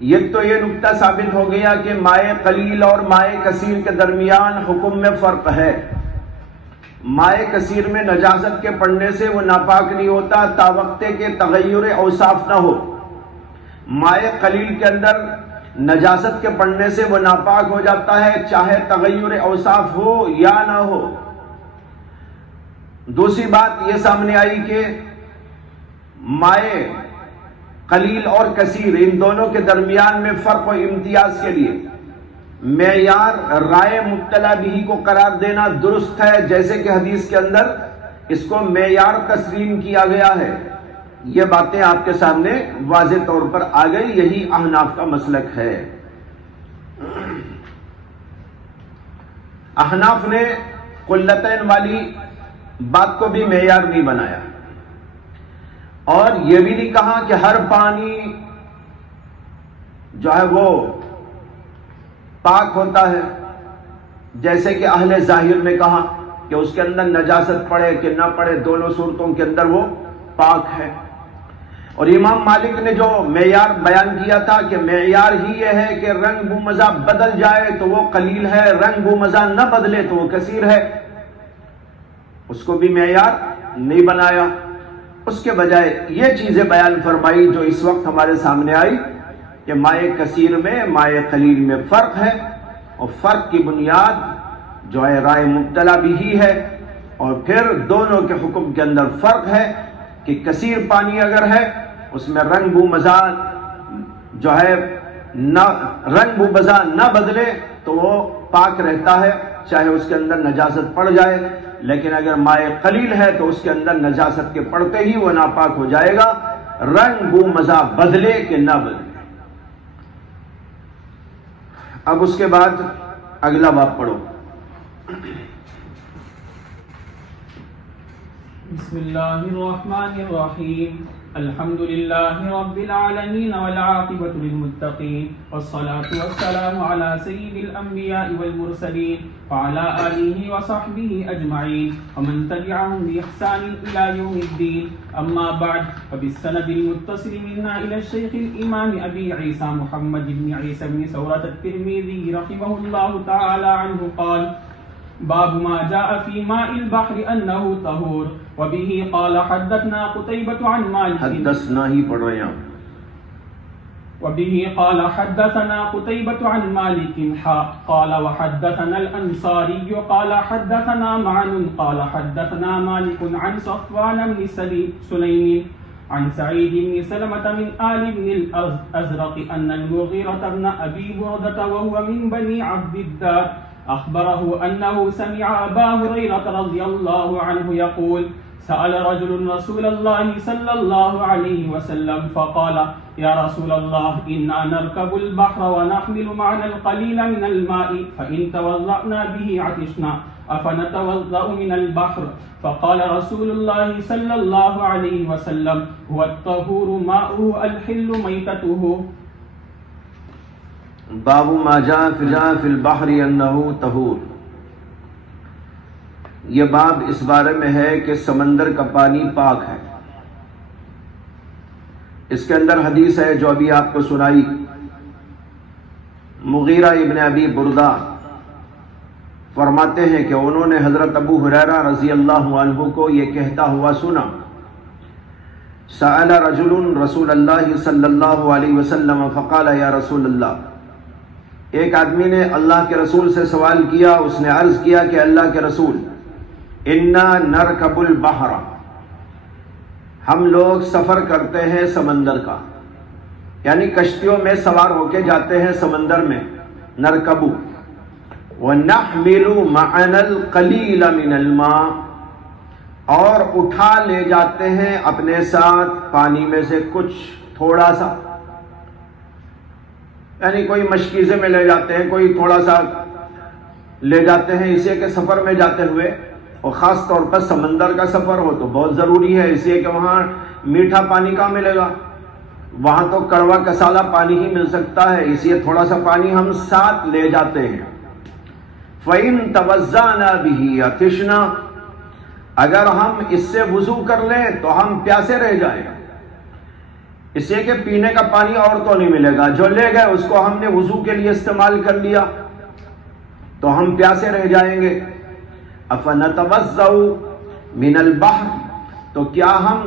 ایک تو یہ نقطہ ثابت ہو گیا کہ مائع قلیل اور مائع کثیر کے درمیان حکم میں فرق ہے۔ مائع کثیر میں نجاست کے پڑنے سے وہ ناپاک نہیں ہوتا تاوقتے کے تغیر اوصاف نہ ہو، مائع قلیل کے اندر نجاست کے پڑنے سے وہ ناپاک ہو جاتا ہے چاہے تغیر اوصاف ہو یا نہ ہو۔ دوسری بات یہ سامنے آئی کہ مائع قلیل اور کثیر ان دونوں کے درمیان میں فرق و امتیاز کے لیے معیار رائے مبتلا بھی کو قرار دینا درست ہے، جیسے کہ حدیث کے اندر اس کو معیار تسلیم کیا گیا ہے۔ یہ باتیں آپ کے سامنے واضح طور پر آ گئی، یہی احناف کا مسلک ہے۔ احناف نے قلتین والی بات کو بھی معیار نہیں بنایا، اور یہ بھی نہیں کہا کہ ہر پانی جو ہے وہ پاک ہوتا ہے، جیسے کہ اہل ظاہر نے کہا کہ اس کے اندر نجاست پڑے کہ نہ پڑے، دونوں صورتوں کے اندر وہ پاک ہے۔ اور امام مالک نے جو معیار بیان کیا تھا کہ معیار ہی یہ ہے کہ رنگ بو مزہ بدل جائے تو وہ قلیل ہے، رنگ بو مزہ نہ بدلے تو وہ کثیر ہے، اس کو بھی معیار نہیں بنایا۔ اس کے بجائے یہ چیزیں بیان فرمائی جو اس وقت ہمارے سامنے آئی کہ مائع کثیر میں مائع قلیل میں فرق ہے، اور فرق کی بنیاد جو ہے رائے مبتلا بھی ہی ہے، اور پھر دونوں کے حکم کے اندر فرق ہے کہ کثیر پانی اگر ہے اس میں رنگ بو مزہ جو ہے رنگ بو مزہ نہ بدلے تو وہ پاک رہتا ہے، چاہے اس کے اندر نجاست پڑ جائے، لیکن اگر مائع قلیل ہے تو اس کے اندر نجاست کے پڑتے ہی وہ ناپاک ہو جائے گا، رنگ بو مزہ بدلے کہ نہ بدلے۔ اب اس کے بعد اگلا باب پڑھو۔ بسم اللہ الرحمن الرحیم، الحمد للہ رب العالمین والعاقبۃ للمتقین، والصلاة والسلام علی سید الانبیاء والمرسلین وعلی آلہ وصحبہ اجمعین ومن تبعهم بإحسان الى یوم الدین، اما بعد، فبالسند المتصل منا الى الشیخ الامام ابی عیسیٰ محمد بن عیسیٰ بن ثورۃ الترمذی رحمہ اللہ تعالی عنہ قال: باب ما جاء في ماء البحر انه طهور، وبه قال حدثنا قتيبة عن مالك، حدثنا ہی پڑھ رہے ہیں، وبه قال حدثنا قتيبة عن مالك قال وحدثنا الأنصاري قال حدثنا معن قال حدثنا مالك عن صفوان بن سليم عن سعيد بن سلمة من آل بن الأزرق أن المغيرة بن أبي بردة وهو من بني عبد الدار أخبره أنه سمع أبا هريرة رضي الله عنه يقول: سأل رجل رسول الله صلى الله عليه وسلم فقال: يا رسول الله، إنا نركب البحر ونحمل معنا القليل من الماء، فإن توضأنا به عطشنا، أفنتوضأ من البحر؟ فقال رسول الله صلى الله عليه وسلم: هو الطهور ماؤه الحل ميتته۔ باب ما جاء فی البحر انه طہور، یہ باب اس بارے میں ہے کہ سمندر کا پانی پاک ہے۔ اس کے اندر حدیث ہے جو ابھی آپ کو سنائی، مغیرہ ابن ابی بردہ فرماتے ہیں کہ انہوں نے حضرت ابو ہریرہ رضی اللہ عنہ کو یہ کہتا ہوا سنا: سأل رجل رسول اللہ صلی اللہ علیہ وسلم فقال یا رسول اللہ، ایک آدمی نے اللہ کے رسول سے سوال کیا، اس نے عرض کیا کہ اللہ کے رسول، انا نرکب البحر، ہم لوگ سفر کرتے ہیں سمندر کا، یعنی کشتیوں میں سوار ہو کے جاتے ہیں سمندر میں، نرکب، ونحمل معنا القلیل من الماء، اور اٹھا لے جاتے ہیں اپنے ساتھ پانی میں سے کچھ تھوڑا سا، یعنی کوئی مشکیزے میں لے جاتے ہیں، کوئی تھوڑا سا لے جاتے ہیں، اس لیے کہ سفر میں جاتے ہوئے، اور خاص طور پر سمندر کا سفر ہو تو بہت ضروری ہے، اس لیے کہ وہاں میٹھا پانی کہاں ملے گا، وہاں تو کڑوا کسالہ پانی ہی مل سکتا ہے، اس لیے تھوڑا سا پانی ہم ساتھ لے جاتے ہیں۔ فَإِن تَوَضَّأْنَا بِهِ عَطِشْنَا، اگر ہم اس سے وضو کر لیں تو ہم پیاسے رہ جائیں، اس لیے کہ پینے کا پانی اور تو نہیں ملے گا، جو لے گئے اس کو ہم نے وضو کے لیے استعمال کر لیا تو ہم پیاسے رہ جائیں گے۔ افنتوضأ من البحر، تو کیا ہم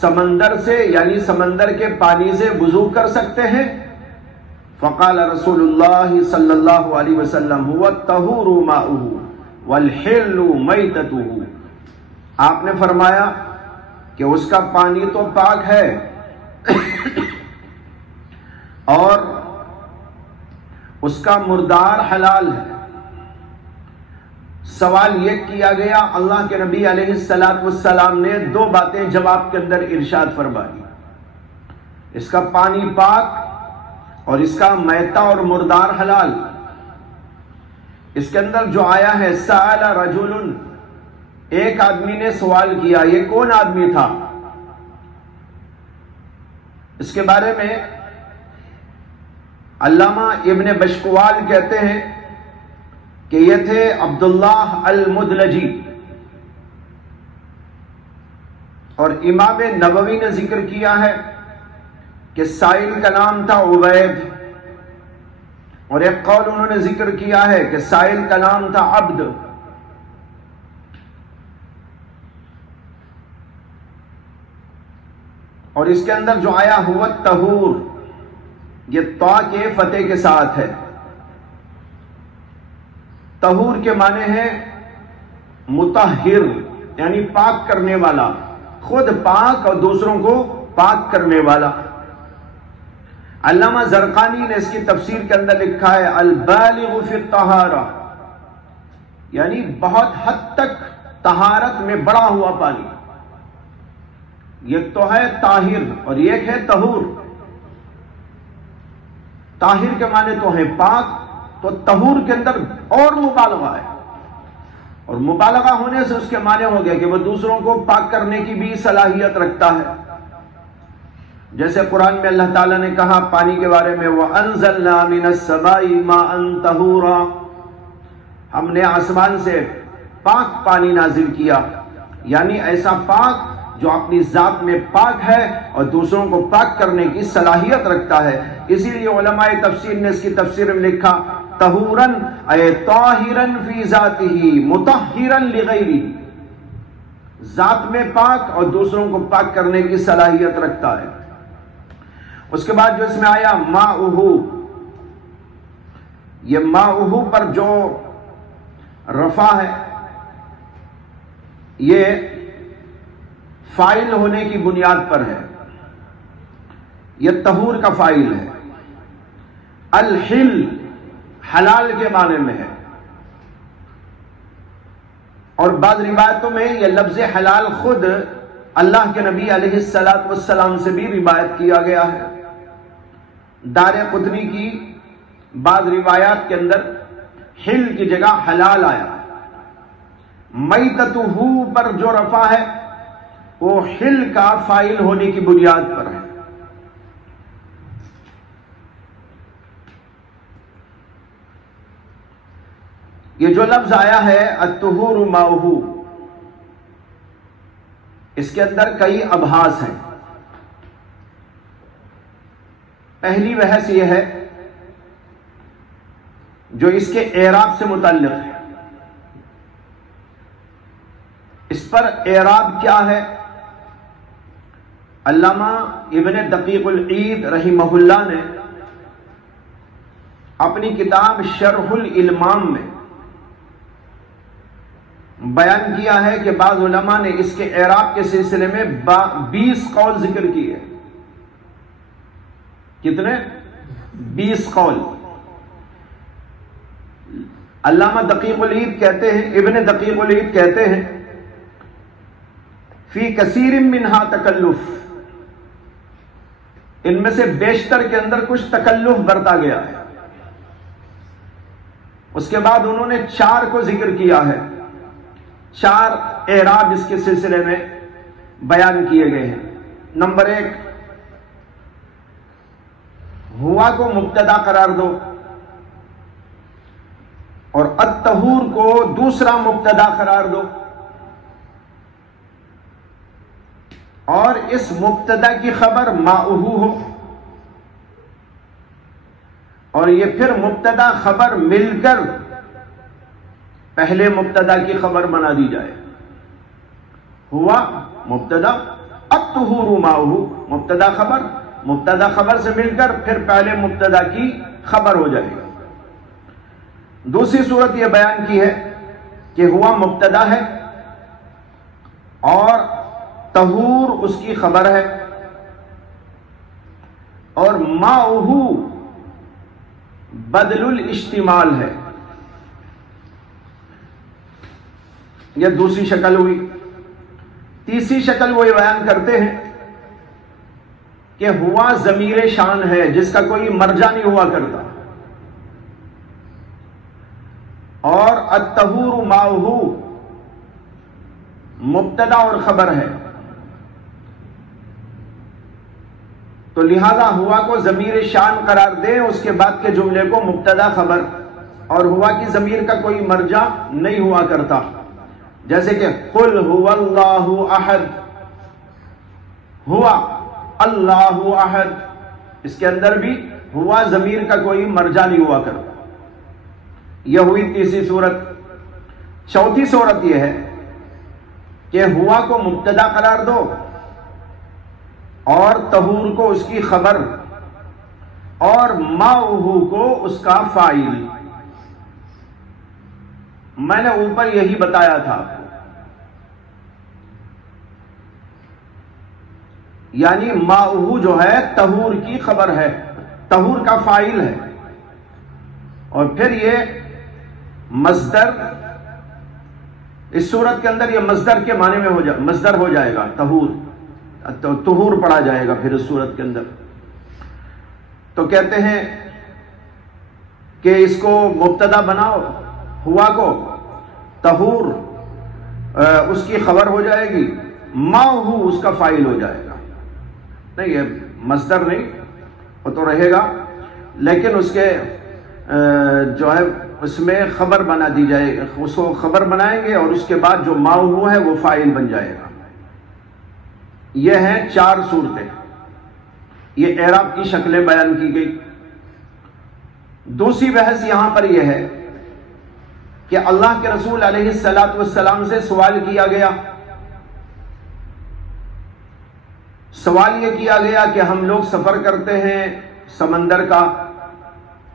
سمندر سے یعنی سمندر کے پانی سے وضو کر سکتے ہیں؟ فقال رسول اللہ صلی اللہ علیہ وسلم: هو الطہور ماؤه والحل میتته، آپ نے فرمایا کہ اس کا پانی تو پاک ہے اور اس کا مردار حلال ہے۔ سوال یہ کیا گیا، اللہ کے نبی علیہ السلام نے دو باتیں جواب کے اندر ارشاد فرمائی، اس کا پانی پاک اور اس کا میتہ اور مردار حلال۔ اس کے اندر جو آیا ہے سأل رجل، ایک آدمی نے سوال کیا، یہ کون آدمی تھا؟ اس کے بارے میں علامہ ابن بشکوال کہتے ہیں کہ یہ تھے عبداللہ المدلجی، اور امام نووی نے ذکر کیا ہے کہ سائل کا نام تھا عبید، اور ایک قول انہوں نے ذکر کیا ہے کہ سائل کا نام تھا عبد۔ اور اس کے اندر جو آیا ہوا طہور، یہ طا کے فتح کے ساتھ ہے۔ طہور کے معنی ہے مطہر، یعنی پاک کرنے والا، خود پاک اور دوسروں کو پاک کرنے والا۔ علامہ زرقانی نے اس کی تفسیر کے اندر لکھا ہے البالغ فی الطہارہ، یعنی بہت حد تک طہارت میں بڑا ہوا پانی۔ یہ تو ہے طاہر اور ایک ہے طہور۔ طاہر کے معنی تو ہے پاک، تو طہور کے اندر اور مبالغہ ہے، اور مبالغہ ہونے سے اس کے معنی ہو گیا کہ وہ دوسروں کو پاک کرنے کی بھی صلاحیت رکھتا ہے۔ جیسے قرآن میں اللہ تعالیٰ نے کہا پانی کے بارے میں وَأَنزَلْنَا مِنَ السَّمَاءِ مَاءً طَهُورًا، ہم نے آسمان سے پاک پانی نازل کیا، یعنی ایسا پاک جو اپنی ذات میں پاک ہے اور دوسروں کو پاک کرنے کی صلاحیت رکھتا ہے۔ اسی لیے علماء تفسیر نے اس کی تفسیر میں لکھا طہوراً اے طاہراً فی ذاتہ مطہراً لغیرہ، ذات میں پاک اور دوسروں کو پاک کرنے کی صلاحیت رکھتا ہے۔ اس کے بعد جو اس میں آیا ماؤہ، یہ ماؤہ پر جو رفع ہے یہ فاعل ہونے کی بنیاد پر ہے، یہ طہور کا فاعل ہے۔ الحل حلال کے معنی میں ہے، اور بعض روایتوں میں یہ لفظ حلال خود اللہ کے نبی علیہ السلام سے بھی روایت کیا گیا ہے۔ دارقطنی کی بعض روایات کے اندر حل کی جگہ حلال آیا۔ میتتہ پر جو رفع ہے وہ حل کا فاعل ہونے کی بنیاد پر ہے۔ یہ جو لفظ آیا ہے الطہور ماؤہ، اس کے اندر کئی ابحاث ہیں۔ پہلی بحث یہ ہے جو اس کے اعراب سے متعلق ہے، اس پر اعراب کیا ہے؟ علامہ ابن دقیق العید رحمہ اللہ نے اپنی کتاب شرح الالمام میں بیان کیا ہے کہ بعض علماء نے اس کے اعراب کے سلسلے میں 20 قول ذکر کیے۔ کتنے؟ 20 قول۔ علامہ دقیق العید کہتے ہیں، ابن دقیق العید کہتے ہیں فی کثیر منہا تکلف، ان میں سے بیشتر کے اندر کچھ تکلف برتا گیا ہے۔ اس کے بعد انہوں نے 4 کو ذکر کیا ہے، 4 اعراب اس کے سلسلے میں بیان کیے گئے ہیں۔ نمبر 1، ہوا کو مبتدا قرار دو اور الطہور کو دوسرا مبتدا قرار دو، اور اس مبتدا کی خبر ماؤہ ہو، اور یہ پھر مبتدا خبر مل کر پہلے مبتدا کی خبر بنا دی جائے۔ ہوا مبتدا، الطہور ماؤہ مبتدا خبر، مبتدا خبر سے مل کر پھر پہلے مبتدا کی خبر ہو جائے گا۔ دوسری صورت یہ بیان کی ہے کہ ہوا مبتدا ہے اور طہور اس کی خبر ہے، اور ماؤہ بدل الاشتمال ہے. یہ دوسری شکل ہوئی. تیسری شکل وہ بیان کرتے ہیں کہ ہوا ضمیر شان ہے جس کا کوئی مرجع نہیں ہوا کرتا, اور الطہور ماؤہ مبتدا اور خبر ہے. تو لہذا ہوا کو ضمیر شان قرار دیں, اس کے بعد کے جملے کو مبتدا خبر, اور ہوا کی ضمیر کا کوئی مرجع نہیں ہوا کرتا. جیسے کہ قل هو اللہ احد, ہوا اللہ احد, اس کے اندر بھی ہوا ضمیر کا کوئی مرجع نہیں ہوا کرتا. یہ ہوئی تیسری صورت. چوتھی صورت یہ ہے کہ ہوا کو مبتدا قرار دو اور طہور کو اس کی خبر اور ماؤہ کو اس کا فاعل. میں نے اوپر یہی بتایا تھا, یعنی ماؤہ جو ہے طہور کی خبر ہے, طہور کا فاعل ہے, اور پھر یہ مصدر اس صورت کے اندر یہ مصدر کے معنی میں مصدر ہو جائے گا, طہور پڑھا جائے گا پھر اس صورت کے اندر. تو کہتے ہیں کہ اس کو مبتدا بناؤ, ہوا کو, طہور اس کی خبر ہو جائے گی, ماؤہ اس کا فاعل ہو جائے گا. نہیں, یہ مصدر نہیں, وہ تو رہے گا, لیکن اس کے جو ہے اس میں خبر بنا دی جائے گی, اس کو خبر بنائیں گے اور اس کے بعد جو ماؤہ ہے وہ فاعل بن جائے گا. یہ ہیں چار صورتیں. یہ اعراب کی شکلیں بیان کی گئی. دوسری بحث یہاں پر یہ ہے کہ اللہ کے رسول علیہ الصلاۃ والسلام سے سوال کیا گیا. سوال یہ کیا گیا کہ ہم لوگ سفر کرتے ہیں سمندر کا,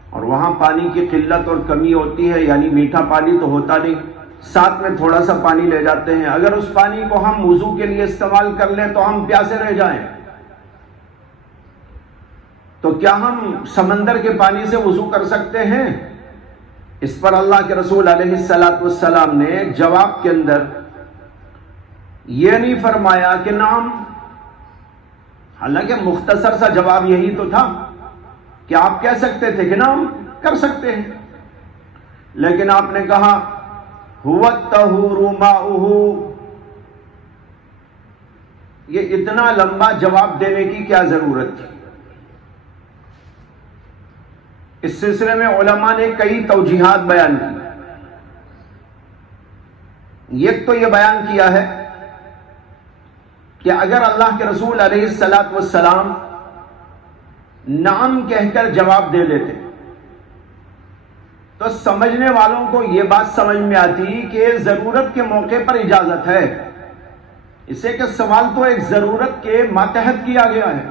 اور وہاں پانی کی قلت اور کمی ہوتی ہے, یعنی میٹھا پانی تو ہوتا نہیں, ساتھ میں تھوڑا سا پانی لے جاتے ہیں. اگر اس پانی کو ہم وضو کے لیے استعمال کر لیں تو ہم پیاسے رہ جائیں, تو کیا ہم سمندر کے پانی سے وضو کر سکتے ہیں؟ اس پر اللہ کے رسول علیہ الصلاۃ والسلام نے جواب کے اندر یہ نہیں فرمایا کہ نعم, حالانکہ مختصر سا جواب یہی تو تھا کہ آپ کہہ سکتے تھے کہ نعم کر سکتے ہیں, لیکن آپ نے کہا هو الطہور ماؤہ. یہ اتنا لمبا جواب دینے کی کیا ضرورت تھی؟ اس سلسلے میں علماء نے کئی توجیحات بیان کی. ایک تو یہ بیان کیا ہے کہ اگر اللہ کے رسول علیہ الصلاۃ والسلام نعم کہہ کر جواب دے دیتے تو سمجھنے والوں کو یہ بات سمجھ میں آتی کہ ضرورت کے موقع پر اجازت ہے. اسے کہ سوال تو ایک ضرورت کے ماتحت کیا گیا ہے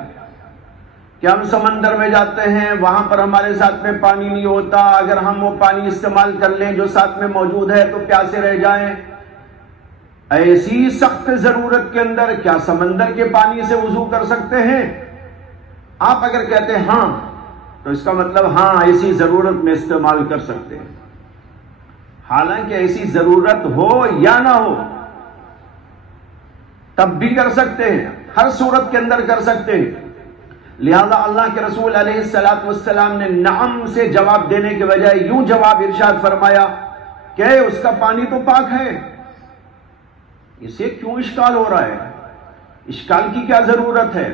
کہ ہم سمندر میں جاتے ہیں, وہاں پر ہمارے ساتھ میں پانی نہیں ہوتا, اگر ہم وہ پانی استعمال کر لیں جو ساتھ میں موجود ہے تو پیاسے رہ جائیں. ایسی سخت ضرورت کے اندر کیا سمندر کے پانی سے وضو کر سکتے ہیں؟ آپ اگر کہتے ہیں ہاں تو اس کا مطلب ہاں ایسی ضرورت میں استعمال کر سکتے ہیں. حالانکہ ایسی ضرورت ہو یا نہ ہو تب بھی کر سکتے ہیں, ہر صورت کے اندر کر سکتے ہیں. لہذا اللہ کے رسول علیہ الصلاۃ والسلام نے نعم سے جواب دینے کے بجائے یوں جواب ارشاد فرمایا کہ اس کا پانی تو پاک ہے. اسے کیوں اشکال ہو رہا ہے؟ اشکال کی کیا ضرورت ہے؟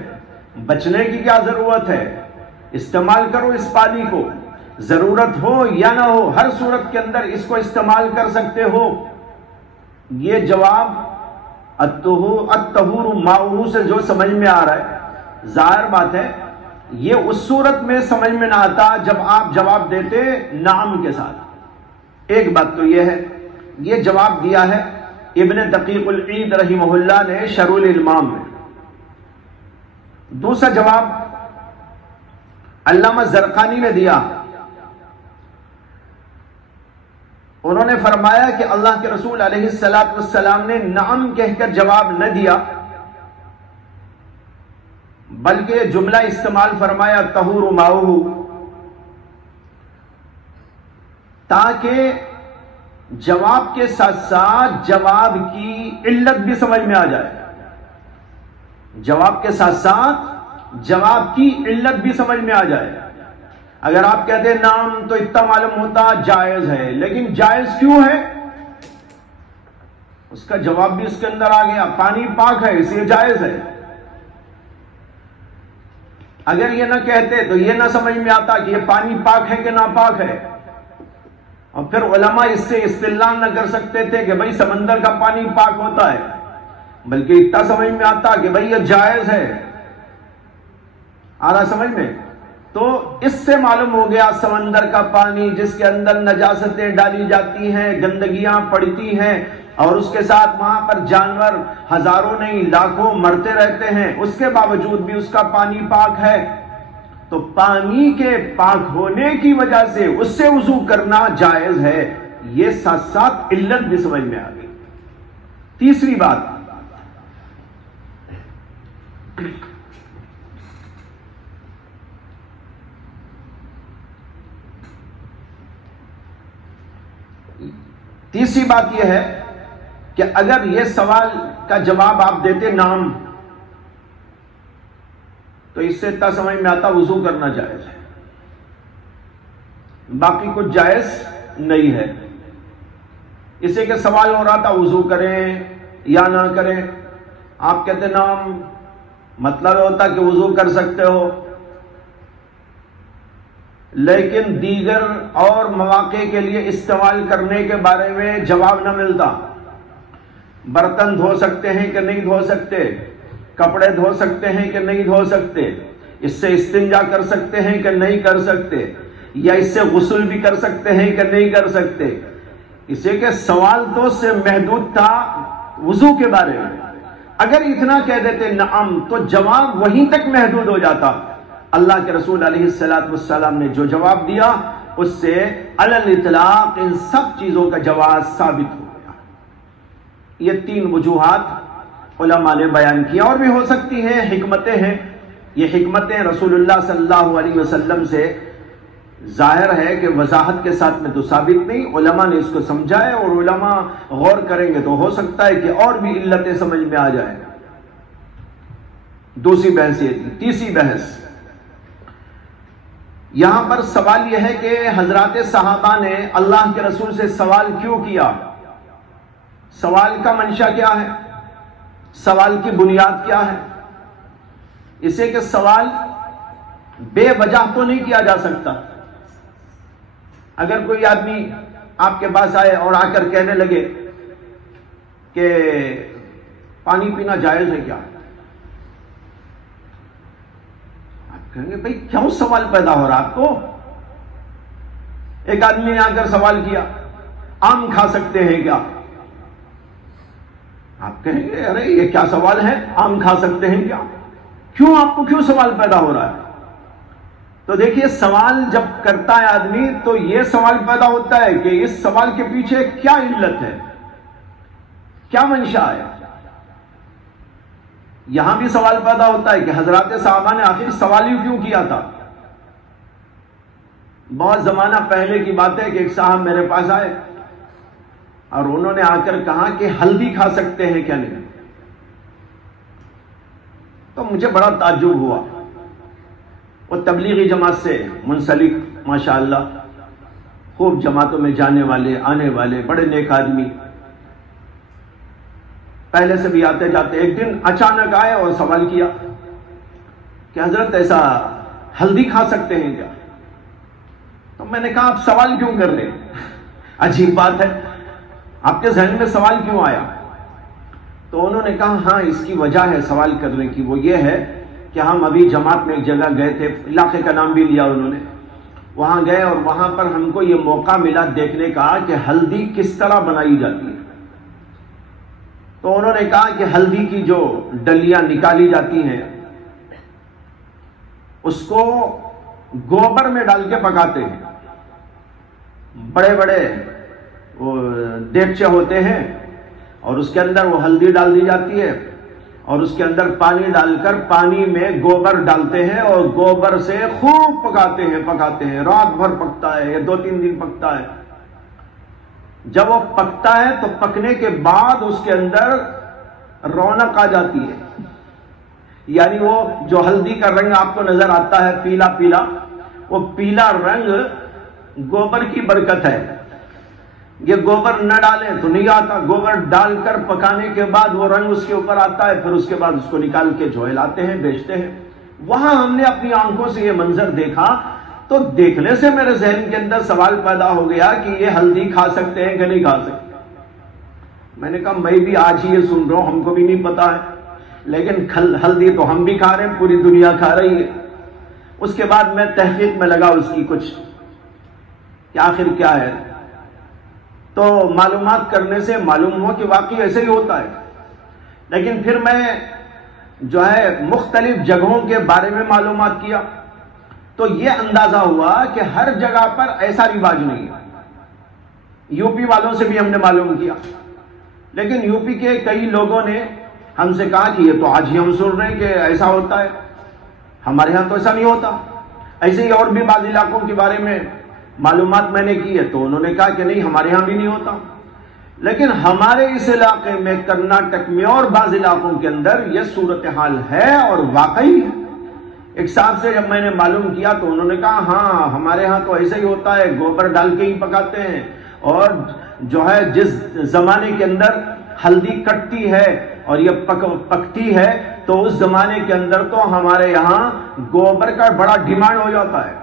بچنے کی کیا ضرورت ہے؟ استعمال کرو اس پانی کو, ضرورت ہو یا نہ ہو ہر صورت کے اندر اس کو استعمال کر سکتے ہو. یہ جواب الطہور ماؤہ سے جو سمجھ میں آ رہا ہے, ظاہر بات ہے یہ اس صورت میں سمجھ میں نہ آتا جب آپ جواب دیتے نعم کے ساتھ. ایک بات تو یہ ہے, یہ جواب دیا ہے ابن دقیق العید رحمہ اللہ نے شرح الامام میں. دوسرا جواب علامہ زرقانی نے دیا. انہوں نے فرمایا کہ اللہ کے رسول علیہ الصلاۃ والسلام نے نعم کہہ کر جواب نہ دیا بلکہ جملہ استعمال فرمایا طہور ماؤہ, تاکہ جواب کے ساتھ ساتھ جواب کی علت بھی سمجھ میں آ جائے. جواب کے ساتھ ساتھ جواب کی علت بھی سمجھ میں آ جائے. اگر آپ کہتے ہیں نام تو اتنا معلوم ہوتا جائز ہے، لیکن جائز کیوں ہے؟ اس کا جواب بھی اس کے اندر آ گیا، پانی پاک ہے اس لیے جائز ہے. اگر یہ نہ کہتے تو یہ نہ سمجھ میں آتا کہ یہ پانی پاک ہے کہ ناپاک ہے. اور پھر علماء اس سے استدلال نہ کر سکتے تھے کہ بھائی سمندر کا پانی پاک ہوتا ہے، بلکہ اتنا سمجھ میں آتا کہ بھائی یہ جائز ہے. آ رہا سمجھ میں؟ تو اس سے معلوم ہو گیا سمندر کا پانی جس کے اندر نجاستیں ڈالی جاتی ہیں، گندگیاں پڑتی ہیں، اور اس کے ساتھ وہاں پر جانور ہزاروں نہیں لاکھوں مرتے رہتے ہیں، اس کے باوجود بھی اس کا پانی پاک ہے. تو پانی کے پاک ہونے کی وجہ سے اس سے وضو کرنا جائز ہے. یہ ساتھ ساتھ علت بھی سمجھ میں آ گئی. تیسری بات، یہ ہے کہ اگر یہ سوال کا جواب آپ دیتے نام، تو اس سے اتنا سمجھ میں آتا وضو کرنا جائز ہے، باقی کچھ جائز نہیں ہے. اسے کہ سوال ہو رہا تھا وضو کریں یا نہ کریں، آپ کہتے نام، مطلب ہوتا کہ وضو کر سکتے ہو، لیکن دیگر اور مواقع کے لیے استعمال کرنے کے بارے میں جواب نہ ملتا. برتن دھو سکتے ہیں کہ نہیں دھو سکتے، کپڑے دھو سکتے ہیں کہ نہیں دھو سکتے، اس سے استنجا کر سکتے ہیں کہ نہیں کر سکتے، یا اس سے غسل بھی کر سکتے ہیں کہ نہیں کر سکتے. اسے کہ سوال تو سے محدود تھا وضو کے بارے میں. اگر اتنا کہہ دیتے نعم تو جواب وہیں تک محدود ہو جاتا. اللہ کے رسول علیہ السلام نے جو جواب دیا اس سے علی الاطلاق ان سب چیزوں کا جواز ثابت ہو گیا. یہ 3 وجوہات علماء نے بیان کیا، اور بھی ہو سکتی ہیں، حکمتیں ہیں. یہ حکمتیں رسول اللہ صلی اللہ علیہ وسلم سے ظاہر ہے کہ وضاحت کے ساتھ میں تو ثابت نہیں، علماء نے اس کو سمجھا ہے، اور علماء غور کریں گے تو ہو سکتا ہے کہ اور بھی علتیں سمجھ میں آ جائیں. دوسری بحث یہ تھی. تیسری بحث، یہاں پر سوال یہ ہے کہ حضرات صحابہ نے اللہ کے رسول سے سوال کیوں کیا؟ سوال کا منشا کیا ہے؟ سوال کی بنیاد کیا ہے؟ اسے کہ سوال بے وجہ تو نہیں کیا جا سکتا. اگر کوئی آدمی آپ کے پاس آئے اور آ کر کہنے لگے کہ پانی پینا جائز ہے کیا، آپ کہیں گے بھائی کیوں سوال پیدا ہو رہا آپ کو؟ ایک آدمی نے آ کر سوال کیا آم کھا سکتے ہیں کیا، آپ کہیں گے ارے یہ کیا سوال ہے، آم کھا سکتے ہیں کیا؟ کیوں آپ کو کیوں سوال پیدا ہو رہا ہے؟ تو دیکھیے سوال جب کرتا ہے آدمی تو یہ سوال پیدا ہوتا ہے کہ اس سوال کے پیچھے کیا علت ہے، کیا منشا ہے. یہاں بھی سوال پیدا ہوتا ہے کہ حضرات صحابہ نے آخر سوال ہی کیوں کیا تھا. بہت زمانہ پہلے کی بات ہے کہ ایک صاحب میرے پاس آئے اور انہوں نے آ کر کہا کہ ہلدی کھا سکتے ہیں کیا نہیں. تو مجھے بڑا تعجب ہوا. وہ تبلیغی جماعت سے منسلک ماشاءاللہ، خوب جماعتوں میں جانے والے آنے والے بڑے نیک آدمی، پہلے سے بھی آتے جاتے. ایک دن اچانک آئے اور سوال کیا کہ حضرت ایسا ہلدی کھا سکتے ہیں کیا؟ تو میں نے کہا آپ سوال کیوں کر رہے ہیں؟ عجیب بات ہے، آپ کے ذہن میں سوال کیوں آیا؟ تو انہوں نے کہا ہاں اس کی وجہ ہے سوال کرنے کی، وہ یہ ہے کہ ہم ابھی جماعت میں ایک جگہ گئے تھے، علاقے کا نام بھی لیا انہوں نے. وہاں گئے اور وہاں پر ہم کو یہ موقع ملا دیکھنے کا کہ ہلدی کس طرح بنائی جاتی ہے. تو انہوں نے کہا کہ ہلدی کی جو ڈلیاں نکالی جاتی ہیں اس کو گوبر میں ڈال کے پکاتے ہیں. بڑے بڑے وہ دیگچے ہوتے ہیں اور اس کے اندر وہ ہلدی ڈال دی جاتی ہے اور اس کے اندر پانی ڈال کر پانی میں گوبر ڈالتے ہیں اور گوبر سے خوب پکاتے ہیں. رات بھر پکتا ہے یا 2-3 دن پکتا ہے. جب وہ پکتا ہے تو پکنے کے بعد اس کے اندر رونق آ جاتی ہے، یعنی وہ جو ہلدی کا رنگ آپ کو نظر آتا ہے پیلا پیلا، وہ پیلا رنگ گوبر کی برکت ہے۔ یہ گوبر نہ ڈالیں تو نہیں آتا، گوبر ڈال کر پکانے کے بعد وہ رنگ اس کے اوپر آتا ہے، پھر اس کے بعد اس کو نکال کے جھوئے لاتے ہیں، بیچتے ہیں۔ وہاں ہم نے اپنی آنکھوں سے یہ منظر دیکھا تو دیکھنے سے میرے ذہن کے اندر سوال پیدا ہو گیا کہ یہ ہلدی کھا سکتے ہیں کہ نہیں کھا سکتے۔ میں نے کہا میں بھی آج ہی یہ سن رہا ہوں، ہم کو بھی نہیں پتا ہے، لیکن ہلدی تو ہم بھی کھا رہے ہیں، پوری دنیا کھا رہی ہے۔ اس کے بعد میں تحقیق میں لگا اس کی کچھ کہ آخر کیا ہے، تو معلومات کرنے سے معلوم ہوا کہ واقعی ایسے ہی ہوتا ہے۔ لیکن پھر میں جو ہے مختلف جگہوں کے بارے میں معلومات کیا تو یہ اندازہ ہوا کہ ہر جگہ پر ایسا رواج نہیں ہے۔ یو پی والوں سے بھی ہم نے معلوم کیا، لیکن یو پی کے کئی لوگوں نے ہم سے کہا کہ یہ تو آج ہی ہم سن رہے ہیں کہ ایسا ہوتا ہے، ہمارے ہاں تو ایسا نہیں ہوتا۔ ایسے ہی اور بھی بعض علاقوں کے بارے میں معلومات میں نے کی ہے تو انہوں نے کہا کہ نہیں ہمارے ہاں بھی نہیں ہوتا۔ لیکن ہمارے اس علاقے میں کرناٹک میں اور بعض علاقوں کے اندر یہ صورتحال ہے اور واقعی ہے۔ ایک صاحب سے جب میں نے معلوم کیا تو انہوں نے کہا ہاں ہمارے ہاں تو ایسا ہی ہوتا ہے، گوبر ڈال کے ہی پکاتے ہیں، اور جو ہے جس زمانے کے اندر ہلدی کٹتی ہے اور یہ پکتی ہے تو اس زمانے کے اندر تو ہمارے یہاں گوبر کا بڑا ڈیمانڈ ہو جاتا ہے،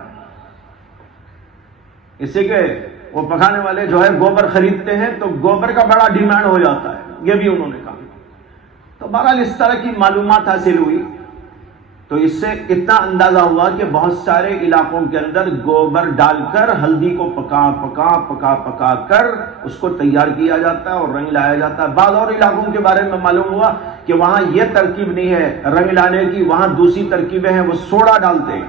اسی کے وہ پکانے والے جو ہے گوبر خریدتے ہیں تو گوبر کا بڑا ڈیمانڈ ہو جاتا ہے، یہ بھی انہوں نے کہا۔ تو بہرحال اس طرح کی معلومات حاصل ہوئی تو اس سے اتنا اندازہ ہوا کہ بہت سارے علاقوں کے اندر گوبر ڈال کر ہلدی کو پکا کر اس کو تیار کیا جاتا ہے اور رنگ لایا جاتا ہے۔ بعض اور علاقوں کے بارے میں معلوم ہوا کہ وہاں یہ ترکیب نہیں ہے رنگ لانے کی، وہاں دوسری ترکیبیں ہیں، وہ سوڈا ڈالتے ہیں،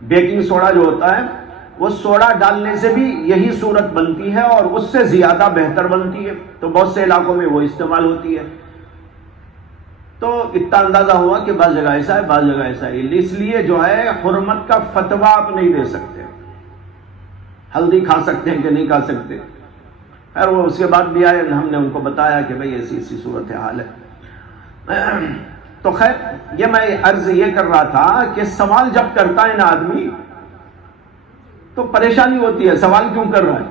بیکنگ سوڈا جو ہوتا ہے وہ سوڈا ڈالنے سے بھی یہی صورت بنتی ہے اور اس سے زیادہ بہتر بنتی ہے، تو بہت سے علاقوں میں وہ استعمال ہوتی ہے۔ تو اتنا اندازہ ہوا کہ بعض جگہ ایسا ہے بعض جگہ ایسا ہے، اس لیے جو ہے حرمت کا فتویٰ آپ نہیں دے سکتے، ہلدی کھا سکتے ہیں کہ نہیں کھا سکتے۔ خیر وہ اس کے بعد بھی آئے، ہم نے ان کو بتایا کہ بھئی ایسی ایسی صورتحال ہے۔ تو خیر یہ میں عرض یہ کر رہا تھا کہ سوال جب کرتا ہے نا آدمی تو پریشانی ہوتی ہے، سوال کیوں کر رہا ہے۔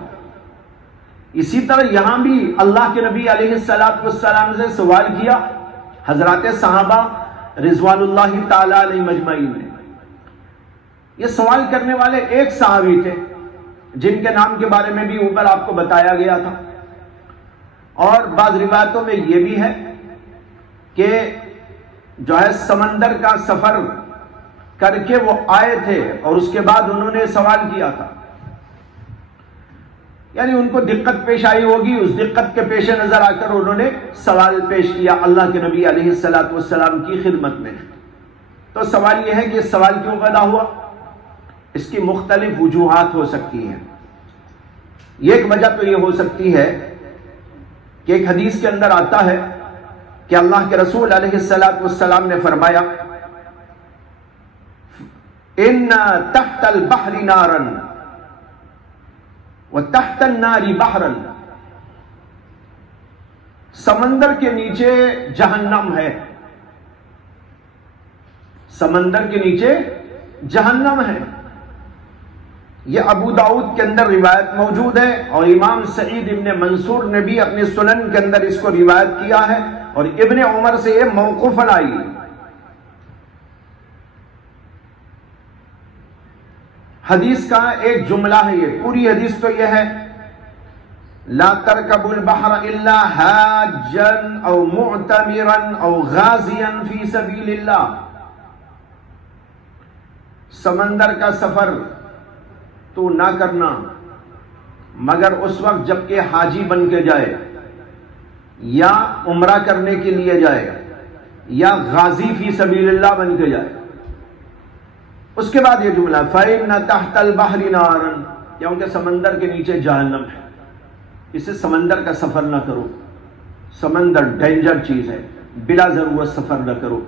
اسی طرح یہاں بھی اللہ کے نبی علیہ السلام سے سوال کیا حضرات صحابہ رضوان اللہ تعالی علیہ مجمعین نے۔ یہ سوال کرنے والے ایک صحابی تھے جن کے نام کے بارے میں بھی اوپر آپ کو بتایا گیا تھا، اور بعض روایتوں میں یہ بھی ہے کہ جو ہے سمندر کا سفر کر کے وہ آئے تھے اور اس کے بعد انہوں نے سوال کیا تھا، یعنی ان کو دقت پیش آئی ہوگی، اس دقت کے پیش نظر آ کر انہوں نے سوال پیش کیا اللہ کے نبی علیہ السلام کی خدمت میں۔ تو سوال یہ ہے کہ سوال کیوں پیدا ہوا، اس کی مختلف وجوہات ہو سکتی ہیں۔ ایک وجہ تو یہ ہو سکتی ہے کہ ایک حدیث کے اندر آتا ہے کہ اللہ کے رسول علیہ السلام نے فرمایا ان تحت البحر نارا وتحت النار بحرا، سمندر کے نیچے جہنم ہے، سمندر کے نیچے جہنم ہے۔ یہ ابو داؤد کے اندر روایت موجود ہے اور امام سعید ابن منصور نے بھی اپنے سنن کے اندر اس کو روایت کیا ہے، اور ابن عمر سے یہ موقوفاً آئی ہے۔ حدیث کا ایک جملہ ہے، یہ پوری حدیث تو یہ ہے لا ترکبوا البحر الا حاجا او معتمرا او غازیا فی سبیل اللہ، سمندر کا سفر تو نہ کرنا مگر اس وقت جب کہ حاجی بن کے جائے، یا عمرہ کرنے کے لیے جائے، یا غازی فی سبیل اللہ بن کے جائے۔ اس کے بعد یہ جملہ فَإِنَّ تَحْتَ الْبَحْرِ نَارًا، کیونکہ سمندر کے نیچے جہنم ہے، اسے سمندر کا سفر نہ کرو، سمندر ڈینجر چیز ہے، بلا ضرورت سفر نہ کرو۔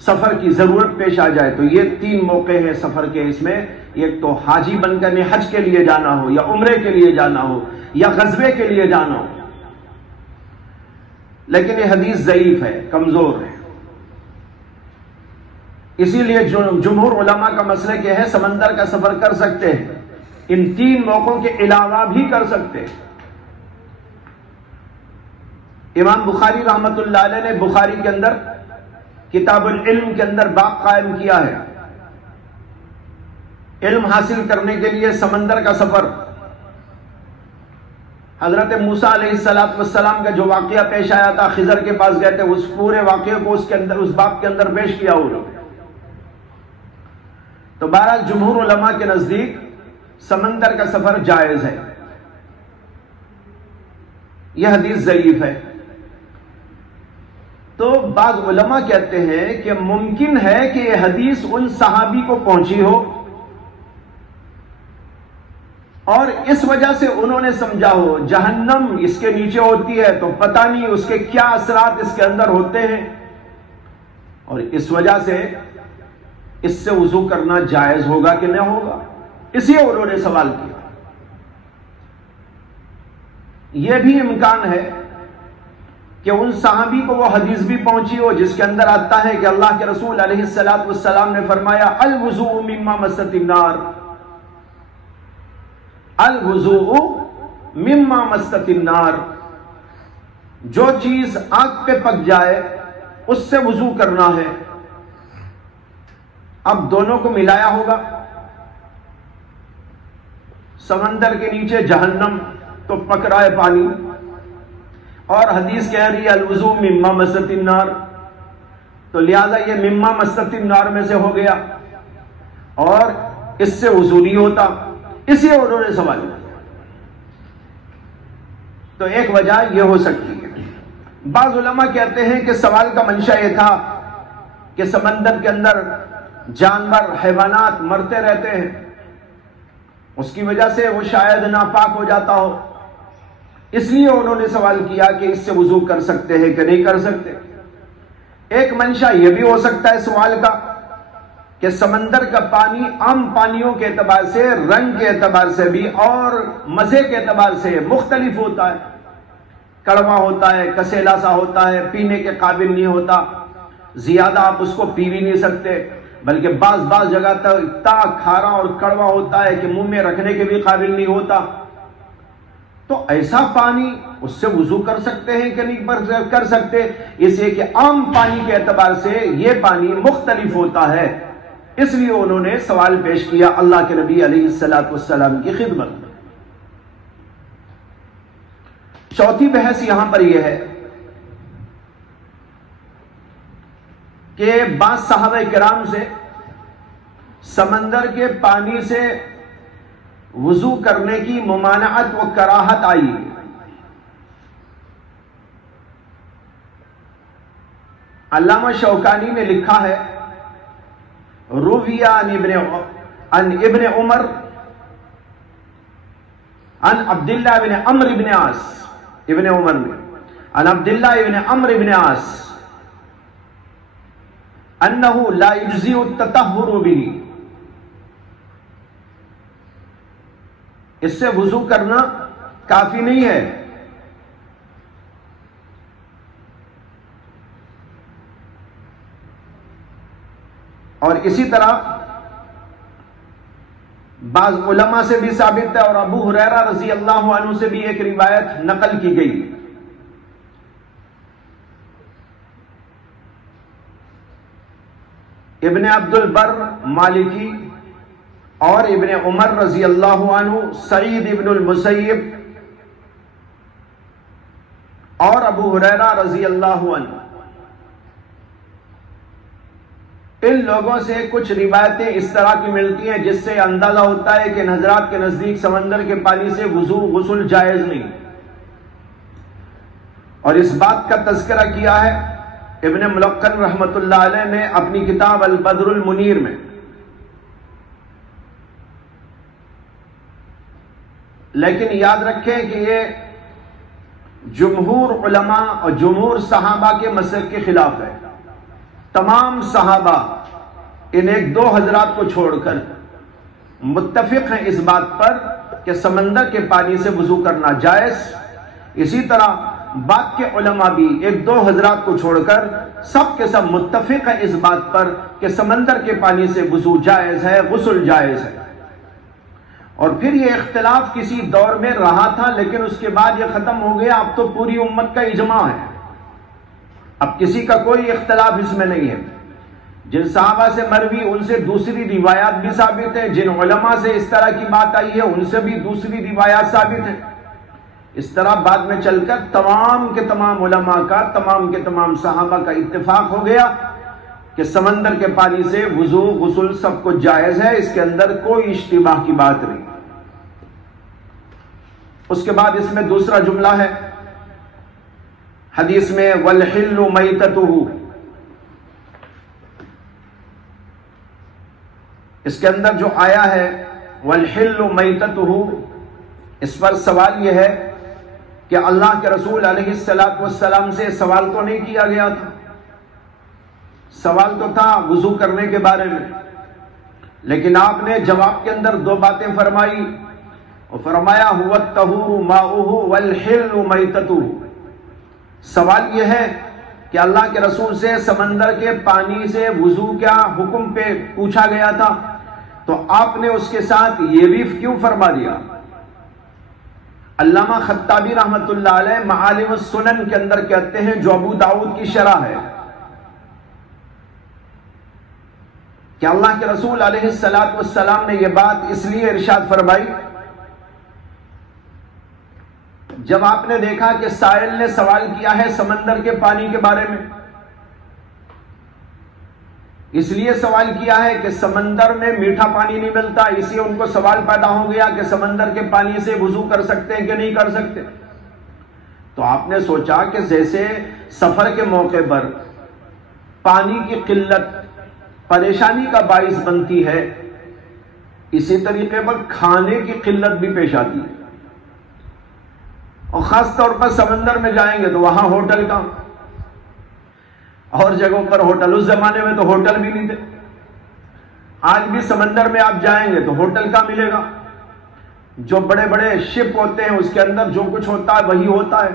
سفر کی ضرورت پیش آ جائے تو یہ 3 موقع ہیں سفر کے، اس میں ایک تو حاجی بن کر حج کے لیے جانا ہو یا عمرے کے لیے جانا ہو، یا غزوے کے لیے جانا ہو، لیکن یہ حدیث ضعیف ہے، کمزور ہے۔ اسی لیے جمہور علماء کا مسلک یہ ہے سمندر کا سفر کر سکتے ہیں، ان 3 موقعوں کے علاوہ بھی کر سکتے ہیں۔ امام بخاری رحمت اللہ علیہ نے بخاری کے اندر کتاب العلم کے اندر باب قائم کیا ہے، علم حاصل کرنے کے لیے سمندر کا سفر۔ حضرت موسیٰ علیہ السلام کا جو واقعہ پیش آیا تھا، خضر کے پاس گئے تھے، اس پورے واقعے کو اس باب کے اندر پیش کیا وہ لوگ۔ تو بہرحال جمہور علماء کے نزدیک سمندر کا سفر جائز ہے، یہ حدیث ضعیف ہے۔ تو بعض علماء کہتے ہیں کہ ممکن ہے کہ یہ حدیث ان صحابی کو پہنچی ہو اور اس وجہ سے انہوں نے سمجھا ہو جہنم اس کے نیچے ہوتی ہے تو پتہ نہیں اس کے کیا اثرات اس کے اندر ہوتے ہیں، اور اس وجہ سے اس سے وضو کرنا جائز ہوگا کہ نہ ہوگا، اس لیے انہوں نے سوال کیا۔ یہ بھی امکان ہے کہ ان صحابی کو وہ حدیث بھی پہنچی ہو جس کے اندر آتا ہے کہ اللہ کے رسول علیہ السلام نے فرمایا الوضوء مما مست النار، الوضوء مما مست النار، جو چیز آگ پہ پک جائے اس سے وضو کرنا ہے۔ اب دونوں کو ملایا ہوگا، سمندر کے نیچے جہنم تو پک رہا ہے پانی، اور حدیث کہہ رہی ہے الوضوء مما مست النار، تو لہذا یہ مما مست النار میں سے ہو گیا اور اس سے وضو نہیں ہوتا، اسی انہوں نے سوال کیا۔ تو ایک وجہ یہ ہو سکتی ہے۔ بعض علماء کہتے ہیں کہ سوال کا منشا یہ تھا کہ سمندر کے اندر جانور حیوانات مرتے رہتے ہیں، اس کی وجہ سے وہ شاید ناپاک ہو جاتا ہو، اس لیے انہوں نے سوال کیا کہ اس سے وضو کر سکتے ہیں کہ نہیں کر سکتے۔ ایک منشا یہ بھی ہو سکتا ہے سوال کا کہ سمندر کا پانی عام پانیوں کے اعتبار سے، رنگ کے اعتبار سے بھی اور مزے کے اعتبار سے مختلف ہوتا ہے، کڑوا ہوتا ہے، کسیلا سا ہوتا ہے، پینے کے قابل نہیں ہوتا، زیادہ آپ اس کو پی بھی نہیں سکتے، بلکہ بعض جگہ تک اتنا کھارا اور کڑوا ہوتا ہے کہ منہ میں رکھنے کے بھی قابل نہیں ہوتا۔ تو ایسا پانی اس سے وضو کر سکتے ہیں کہ نہیں کر سکتے، اس لیے کہ عام پانی کے اعتبار سے یہ پانی مختلف ہوتا ہے، اس لیے انہوں نے سوال پیش کیا اللہ کے نبی علیہ السلام کی خدمت میں۔ چوتھی بحث یہاں پر یہ ہے کہ بعض صحابہ کرام سے سمندر کے پانی سے وضو کرنے کی ممانعت و کراہت آئی۔ علامہ شوکانی نے لکھا ہے رویہ عن ابن عمر عن عبداللہ بن عمرو بن عاص، ابن عمر نے عن عبداللہ بن عمرو بن عاص انه لا يجزئ التطهر به، اس سے وضو کرنا کافی نہیں ہے۔ اور اسی طرح بعض علماء سے بھی ثابت ہے اور ابو ہریرہ رضی اللہ عنہ سے بھی ایک روایت نقل کی گئی۔ ابن عبد البر مالکی اور ابن عمر رضی اللہ عنہ، سعید ابن المسیب اور ابو ہریرہ رضی اللہ عنہ، ان لوگوں سے کچھ روایتیں اس طرح کی ملتی ہیں جس سے اندازہ ہوتا ہے کہ ان حضرات کے نزدیک سمندر کے پانی سے غسل جائز نہیں، اور اس بات کا تذکرہ کیا ہے ابن ملقن رحمت اللہ علیہ نے اپنی کتاب البدر المنیر میں۔ لیکن یاد رکھیں کہ یہ جمہور علماء اور جمہور صحابہ کے مسلک کے خلاف ہے۔ تمام صحابہ ان ایک دو حضرات کو چھوڑ کر متفق ہیں اس بات پر کہ سمندر کے پانی سے وضو کرنا جائز۔ اسی طرح بعد کے علماء بھی ایک دو حضرات کو چھوڑ کر سب کے سب متفق ہے اس بات پر کہ سمندر کے پانی سے وضو جائز ہے، غسل جائز ہے۔ اور پھر یہ اختلاف کسی دور میں رہا تھا، لیکن اس کے بعد یہ ختم ہو گیا۔ اب تو پوری امت کا اجماع ہے، اب کسی کا کوئی اختلاف اس میں نہیں ہے۔ جن صحابہ سے مروی ان سے دوسری روایات بھی ثابت ہیں، جن علماء سے اس طرح کی بات آئی ہے ان سے بھی دوسری روایات ثابت ہیں۔ اس طرح بعد میں چل کر تمام کے تمام علماء کا، تمام کے تمام صحابہ کا اتفاق ہو گیا کہ سمندر کے پانی سے وضو غسل سب کو جائز ہے، اس کے اندر کوئی اشتباہ کی بات نہیں۔ اس کے بعد اس میں دوسرا جملہ ہے حدیث میں وَالْحِلُّ مَيْتَتُهُ، اس کے اندر جو آیا ہے وَالْحِلُّ مَيْتَتُهُ، اس پر سوال یہ ہے کہ اللہ کے رسول علیہ السلام سے سوال تو نہیں کیا گیا تھا، سوال تو تھا وضو کرنے کے بارے میں، لیکن آپ نے جواب کے اندر دو باتیں فرمائی اور فرمایا هُوَ الطَّهُورُ مَاؤُهُ وَالْحِلُّ مَيْتَتُهُ۔ سوال یہ ہے کہ اللہ کے رسول سے سمندر کے پانی سے وضو کیا حکم پہ پوچھا گیا تھا، تو آپ نے اس کے ساتھ یہ بھی کیوں فرما دیا؟ علامہ خطابی رحمت اللہ علیہ معالم السنن کے اندر کہتے ہیں، جو ابو داؤد کی شرح ہے، کہ اللہ کے رسول علیہ السلام نے یہ بات اس لیے ارشاد فرمائی جب آپ نے دیکھا کہ سائل نے سوال کیا ہے سمندر کے پانی کے بارے میں، اس لیے سوال کیا ہے کہ سمندر میں میٹھا پانی نہیں ملتا، اس لیے ان کو سوال پیدا ہو گیا کہ سمندر کے پانی سے وضو کر سکتے ہیں کہ نہیں کر سکتے۔ تو آپ نے سوچا کہ جیسے سفر کے موقع پر پانی کی قلت پریشانی کا باعث بنتی ہے، اسی طریقے پر کھانے کی قلت بھی پیش آتی ہے، اور خاص طور پر سمندر میں جائیں گے تو وہاں ہوٹل کا، اور جگہوں پر ہوٹل، اس زمانے میں تو ہوٹل بھی نہیں تھے، آج بھی سمندر میں آپ جائیں گے تو ہوٹل کا ملے گا، جو بڑے بڑے شپ ہوتے ہیں اس کے اندر جو کچھ ہوتا ہے وہی ہوتا ہے۔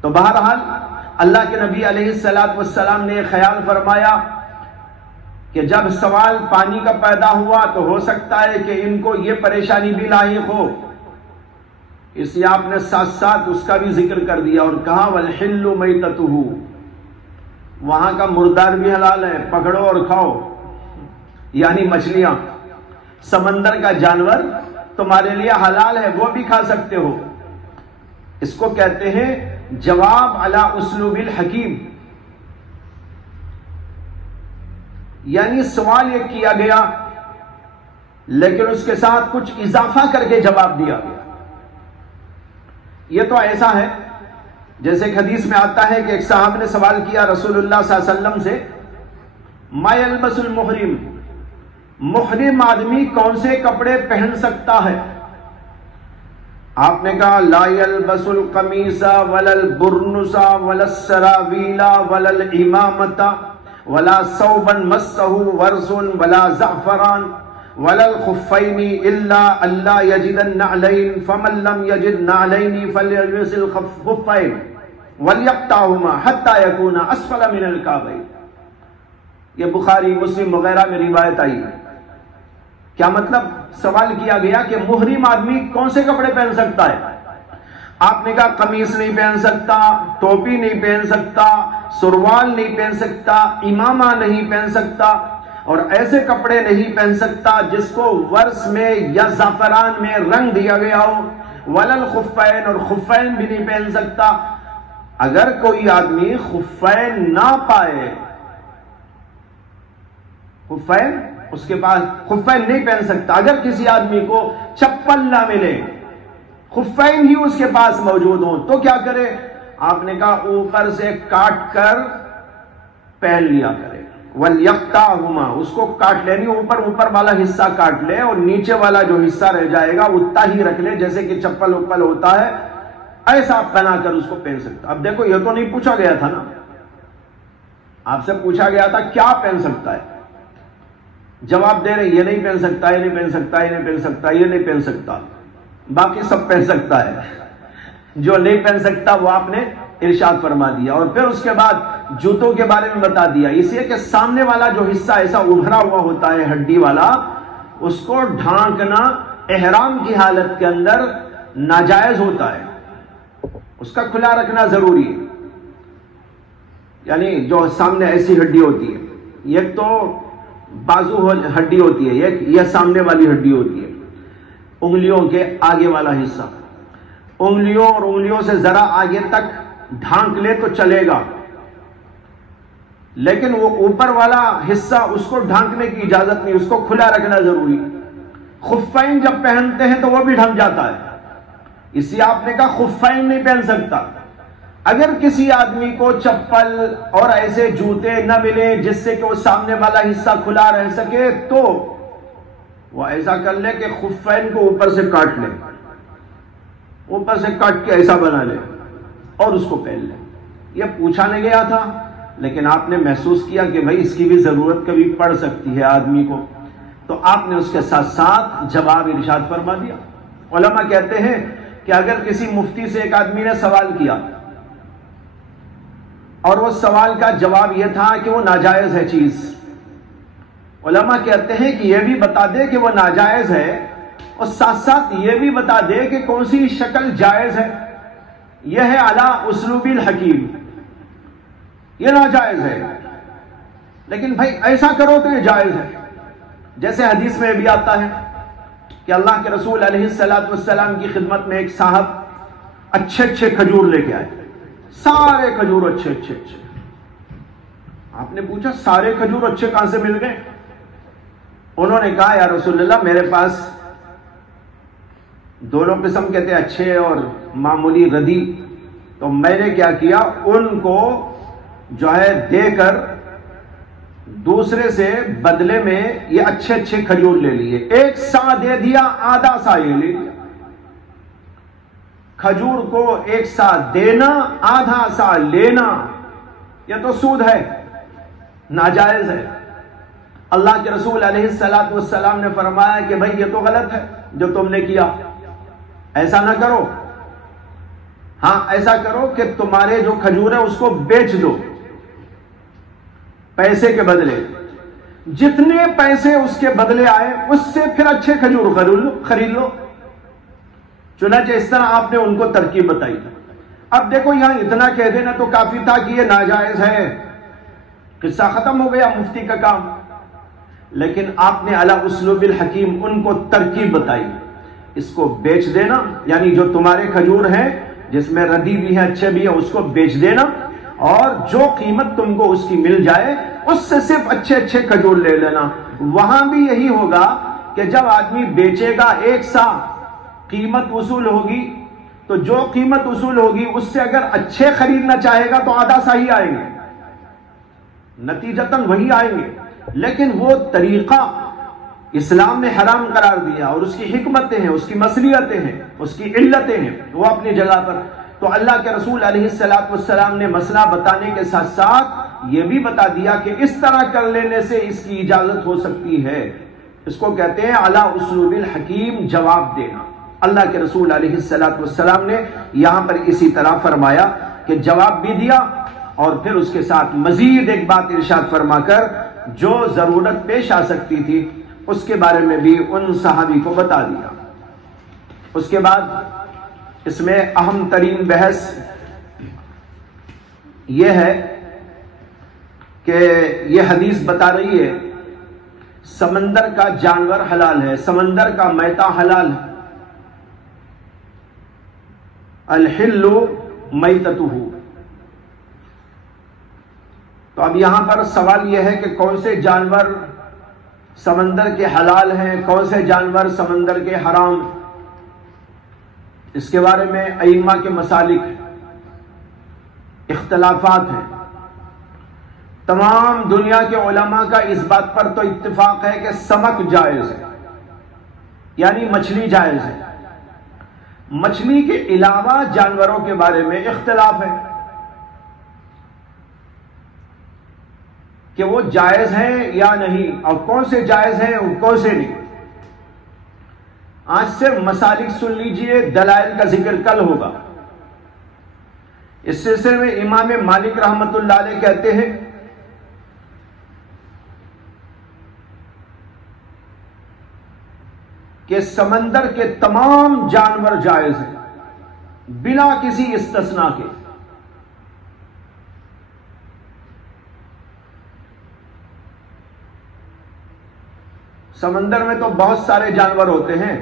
تو بہرحال اللہ کے نبی علیہ السلام نے خیال فرمایا کہ جب سوال پانی کا پیدا ہوا تو ہو سکتا ہے کہ ان کو یہ پریشانی بھی لاحق ہو، اس لیے آپ نے ساتھ ساتھ اس کا بھی ذکر کر دیا اور کہا وَالْحِلُّ مَيْتَتُهُ، وہاں کا مردار بھی حلال ہے، پکڑو اور کھاؤ، یعنی مچھلیاں، سمندر کا جانور تمہارے لیے حلال ہے، وہ بھی کھا سکتے ہو۔ اس کو کہتے ہیں جواب علی اسلوب الحکیم، یعنی سوال یہ کیا گیا لیکن اس کے ساتھ کچھ اضافہ کر کے جواب دیا گیا۔ یہ تو ایسا ہے جیسے حدیث میں آتا ہے کہ ایک صاحب نے سوال کیا رسول اللہ صلی اللہ علیہ وسلم سے ما یلبس المحرم، محرم آدمی کون سے کپڑے پہن سکتا ہے؟ آپ نے کہا لا یلبس القمیص ولا البرنس ولا السراویل ولا الامامۃ ولا ثوبا مسہ ورس ولا زعفران ولا الخفین الا اللہ یجد النعلین فمن لم یجد نعلین فلیلبس الخفین ولیقطعہما حتی یکون اسفل من الکعبین۔ یہ بخاری مسلم وغیرہ میں روایت آئی ہے۔ کیا مطلب؟ سوال کیا گیا کہ محرم آدمی کون سے کپڑے پہن سکتا ہے؟ آپ نے کہا قمیص نہیں پہن سکتا، ٹوپی نہیں پہن سکتا، سروال نہیں پہن سکتا، امامہ نہیں پہن سکتا، اور ایسے کپڑے نہیں پہن سکتا جس کو ورس میں یا زعفران میں رنگ دیا گیا ہو، ولا الخفین، اور خفین بھی نہیں پہن سکتا۔ اگر کوئی آدمی خفین نہ پائے، خفین اس کے پاس خفین نہیں پہن سکتا، اگر کسی آدمی کو چپل نہ ملے، خفین ہی اس کے پاس موجود ہوں تو کیا کرے؟ آپ نے کہا اوپر سے کاٹ کر پہن لیا کرے، وَلْيَقْطَعْهُمَا، اس کو کاٹ لے، اوپر والا حصہ کاٹ لے اور نیچے والا جو حصہ رہ جائے گا اتنا ہی رکھ لے، جیسے کہ چپل اوپل ہوتا ہے ایسا آپ بنا کر اس کو پہن سکتا۔ اب دیکھو یہ تو نہیں پوچھا گیا تھا نا، آپ سے پوچھا گیا تھا کیا پہن سکتا ہے، جواب دے رہے ہیں یہ نہیں پہن سکتا، یہ نہیں پہن سکتا، یہ نہیں پہن سکتا، یہ نہیں پہن سکتا، باقی سب پہن سکتا ہے، جو نہیں پہن سکتا وہ آپ نے ارشاد فرما دیا۔ اور پھر اس کے بعد جوتوں کے بارے میں بتا دیا، اس لیے کہ سامنے والا جو حصہ ایسا ابھرا ہوا ہوتا ہے ہڈی والا، اس کو ڈھانکنا احرام کی حالت کے اندر ناجائز ہوتا ہے، اس کا کھلا رکھنا ضروری ہے۔ یعنی جو سامنے ایسی ہڈی ہوتی ہے، ایک تو بازو ہڈی ہوتی ہے، ایک یہ سامنے والی ہڈی ہوتی ہے، انگلیوں کے آگے والا حصہ، انگلیوں اور انگلیوں سے ذرا آگے تک ڈھانک لے تو چلے گا، لیکن وہ اوپر والا حصہ اس کو ڈھانکنے کی اجازت نہیں، اس کو کھلا رکھنا ضروری۔ خفین جب پہنتے ہیں تو وہ بھی ڈھک جاتا ہے، اس لیے آپ نے کہا خفین نہیں پہن سکتا۔ اگر کسی آدمی کو چپل اور ایسے جوتے نہ ملے جس سے کہ وہ سامنے والا حصہ کھلا رہ سکے تو وہ ایسا کر لے کہ خفین کو اوپر سے کاٹ لے، اوپر سے کاٹ کے ایسا بنا لے اور اس کو پہن لے۔ یہ پوچھا نہیں گیا تھا، لیکن آپ نے محسوس کیا کہ بھائی اس کی بھی ضرورت کبھی پڑ سکتی ہے آدمی کو، تو آپ نے اس کے ساتھ ساتھ جواب ارشاد فرما دیا۔ علماء کہتے ہیں کہ اگر کسی مفتی سے ایک آدمی نے سوال کیا اور وہ سوال کا جواب یہ تھا کہ وہ ناجائز ہے چیز، علماء کہتے ہیں کہ یہ بھی بتا دے کہ وہ ناجائز ہے اور ساتھ ساتھ یہ بھی بتا دے کہ کون سی شکل جائز ہے۔ یہ ہے علی اسلوب الحکیم، یہ ناجائز ہے، لیکن بھائی ایسا کرو تو یہ جائز ہے۔ جیسے حدیث میں بھی آتا ہے کہ اللہ کے رسول علیہ السلام کی خدمت میں ایک صاحب اچھے اچھے کھجور لے کے آئے، سارے کھجور اچھے اچھے اچھے۔ آپ نے پوچھا سارے کھجور اچھے کہاں سے مل گئے؟ انہوں نے کہا یا رسول اللہ میرے پاس دونوں قسم کے تھے، اچھے اور معمولی ردی، تو میں نے کیا کیا ان کو جو ہے دے کر دوسرے سے بدلے میں یہ اچھے اچھے کھجور لے لیے، ایک سا دے دیا، آدھا سا یہ لے لیا۔ کھجور کو ایک سا دینا، آدھا سا لینا، یہ تو سود ہے، ناجائز ہے۔ اللہ کے رسول علیہ السلام نے فرمایا کہ بھائی یہ تو غلط ہے جو تم نے کیا، ایسا نہ کرو۔ ہاں ایسا کرو کہ تمہارے جو کھجور ہے اس کو بیچ دو پیسے کے بدلے، جتنے پیسے اس کے بدلے آئے اس سے پھر اچھے کھجور خرید لو۔ چنانچہ اس طرح آپ نے ان کو ترکیب بتائی۔ اب دیکھو یہاں اتنا کہہ دینا تو کافی تھا کہ یہ ناجائز ہے، قصہ ختم ہو گیا مفتی کا کام، لیکن آپ نے علی اسلوب الحکیم ان کو ترکیب بتائی۔ اس کو بیچ دینا، یعنی جو تمہارے کھجور ہیں جس میں ردی بھی ہے اچھے بھی ہے اس کو بیچ دینا، اور جو قیمت تم کو اس کی مل جائے اس سے صرف اچھے اچھے کھجور لے لینا۔ وہاں بھی یہی ہوگا کہ جب آدمی بیچے گا ایک سا قیمت وصول ہوگی، تو جو قیمت وصول ہوگی اس سے اگر اچھے خریدنا چاہے گا تو آدھا سا ہی آئیں گے، نتیجتاً وہی آئیں گے۔ لیکن وہ طریقہ اسلام نے حرام قرار دیا، اور اس کی حکمتیں ہیں، اس کی مصلحتیں ہیں، اس کی علتیں ہیں، وہ اپنی جگہ پر۔ تو اللہ کے رسول علیہ السلام نے مسئلہ بتانے کے ساتھ ساتھ یہ بھی بتا دیا کہ اس طرح کر لینے سے اس کی اجازت ہو سکتی ہے۔ اس کو کہتے ہیں علی اسلوب الحکیم، جواب دینا۔ اللہ کے رسول علیہ السلام نے یہاں پر اسی طرح فرمایا کہ جواب بھی دیا، اور پھر اس کے ساتھ مزید ایک بات ارشاد فرما کر جو ضرورت پیش آ سکتی تھی اس کے بارے میں بھی ان صحابی کو بتا دیا۔ اس کے بعد اس میں اہم ترین بحث یہ ہے کہ یہ حدیث بتا رہی ہے سمندر کا جانور حلال ہے، سمندر کا میتہ حلال ہے، الحل میتتہ۔ تو اب یہاں پر سوال یہ ہے کہ کون سے جانور سمندر کے حلال ہیں، کون سے جانور سمندر کے حرام ہیں۔ اس کے بارے میں ائمہ کے مسالک اختلافات ہیں۔ تمام دنیا کے علماء کا اس بات پر تو اتفاق ہے کہ سمک جائز ہے، یعنی مچھلی جائز ہے۔ مچھلی کے علاوہ جانوروں کے بارے میں اختلاف ہے۔ کہ وہ جائز ہیں یا نہیں، اور کون سے جائز ہیں اور کون سے نہیں۔ آج سے مسالک سن لیجئے، دلائل کا ذکر کل ہوگا۔ اس سلسلے میں امام مالک رحمت اللہ علیہ کہتے ہیں کہ سمندر کے تمام جانور جائز ہیں بلا کسی استثناء کے۔ سمندر میں تو بہت سارے جانور ہوتے ہیں،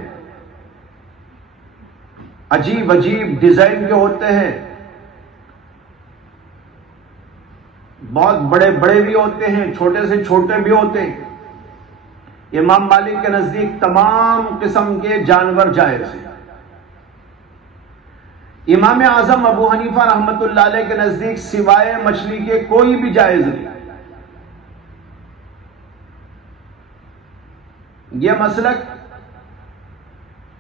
عجیب عجیب ڈیزائن کے ہوتے ہیں، بہت بڑے بڑے بھی ہوتے ہیں، چھوٹے سے چھوٹے بھی ہوتے ہیں۔ امام مالک کے نزدیک تمام قسم کے جانور جائز ہیں۔ امام اعظم ابو حنیفہ رحمت اللہ علیہ کے نزدیک سوائے مچھلی کے کوئی بھی جائز نہیں۔ یہ مسلک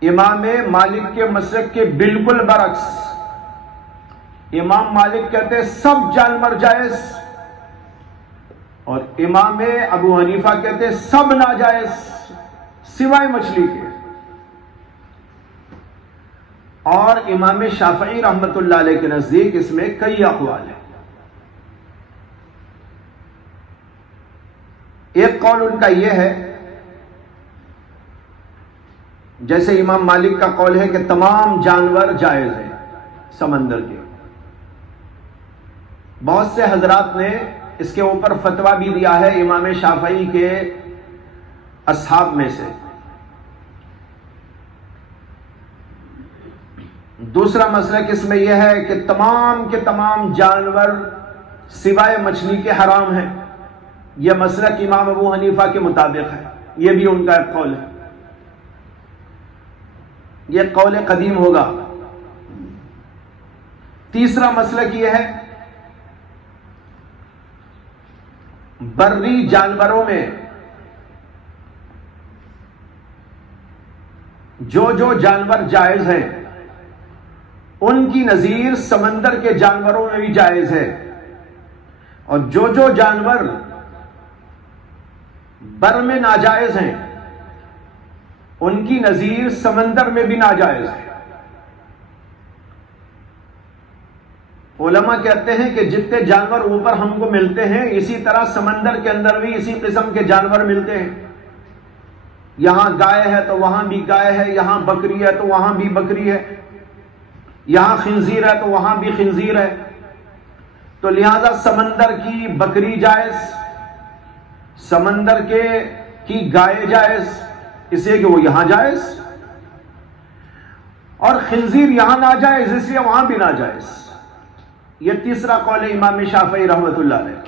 امام مالک کے مسلک کے بالکل برعکس۔ امام مالک کہتے ہیں سب جانور جائز، اور امام ابو حنیفہ کہتے ہیں سب ناجائز سوائے مچھلی کے۔ اور امام شافعی رحمت اللہ علیہ کے نزدیک اس میں کئی اقوال ہیں۔ ایک قول ان کا یہ ہے، جیسے امام مالک کا قول ہے کہ تمام جانور جائز ہیں سمندر کے۔ بہت سے حضرات نے اس کے اوپر فتویٰ بھی دیا ہے امام شافعی کے اصحاب میں سے۔ دوسرا مسئلہ اس میں یہ ہے کہ تمام کے تمام جانور سوائے مچھلی کے حرام ہیں۔ یہ مسلک امام ابو حنیفہ کے مطابق ہے، یہ بھی ان کا ایک قول ہے۔ یہ قول قدیم ہوگا۔ تیسرا مسلک یہ ہے بری جانوروں میں جو جو جانور جائز ہیں ان کی نظیر سمندر کے جانوروں میں بھی جائز ہے، اور جو جو جانور بر میں ناجائز ہیں ان کی نظیر سمندر میں بھی ناجائز ہے۔ علماء کہتے ہیں کہ جتنے جانور اوپر ہم کو ملتے ہیں اسی طرح سمندر کے اندر بھی اسی قسم کے جانور ملتے ہیں۔ یہاں گائے ہے تو وہاں بھی گائے ہے، یہاں بکری ہے تو وہاں بھی بکری ہے، یہاں خنزیر ہے تو وہاں بھی خنزیر ہے۔ تو لہذا سمندر کی بکری جائز، سمندر کی گائے جائز، اس لیے کہ وہ یہاں جائز، اور خنزیر یہاں ناجائز اس لیے وہاں بھی ناجائز۔ یہ تیسرا قول امام شافعی رحمت اللہ علیہ۔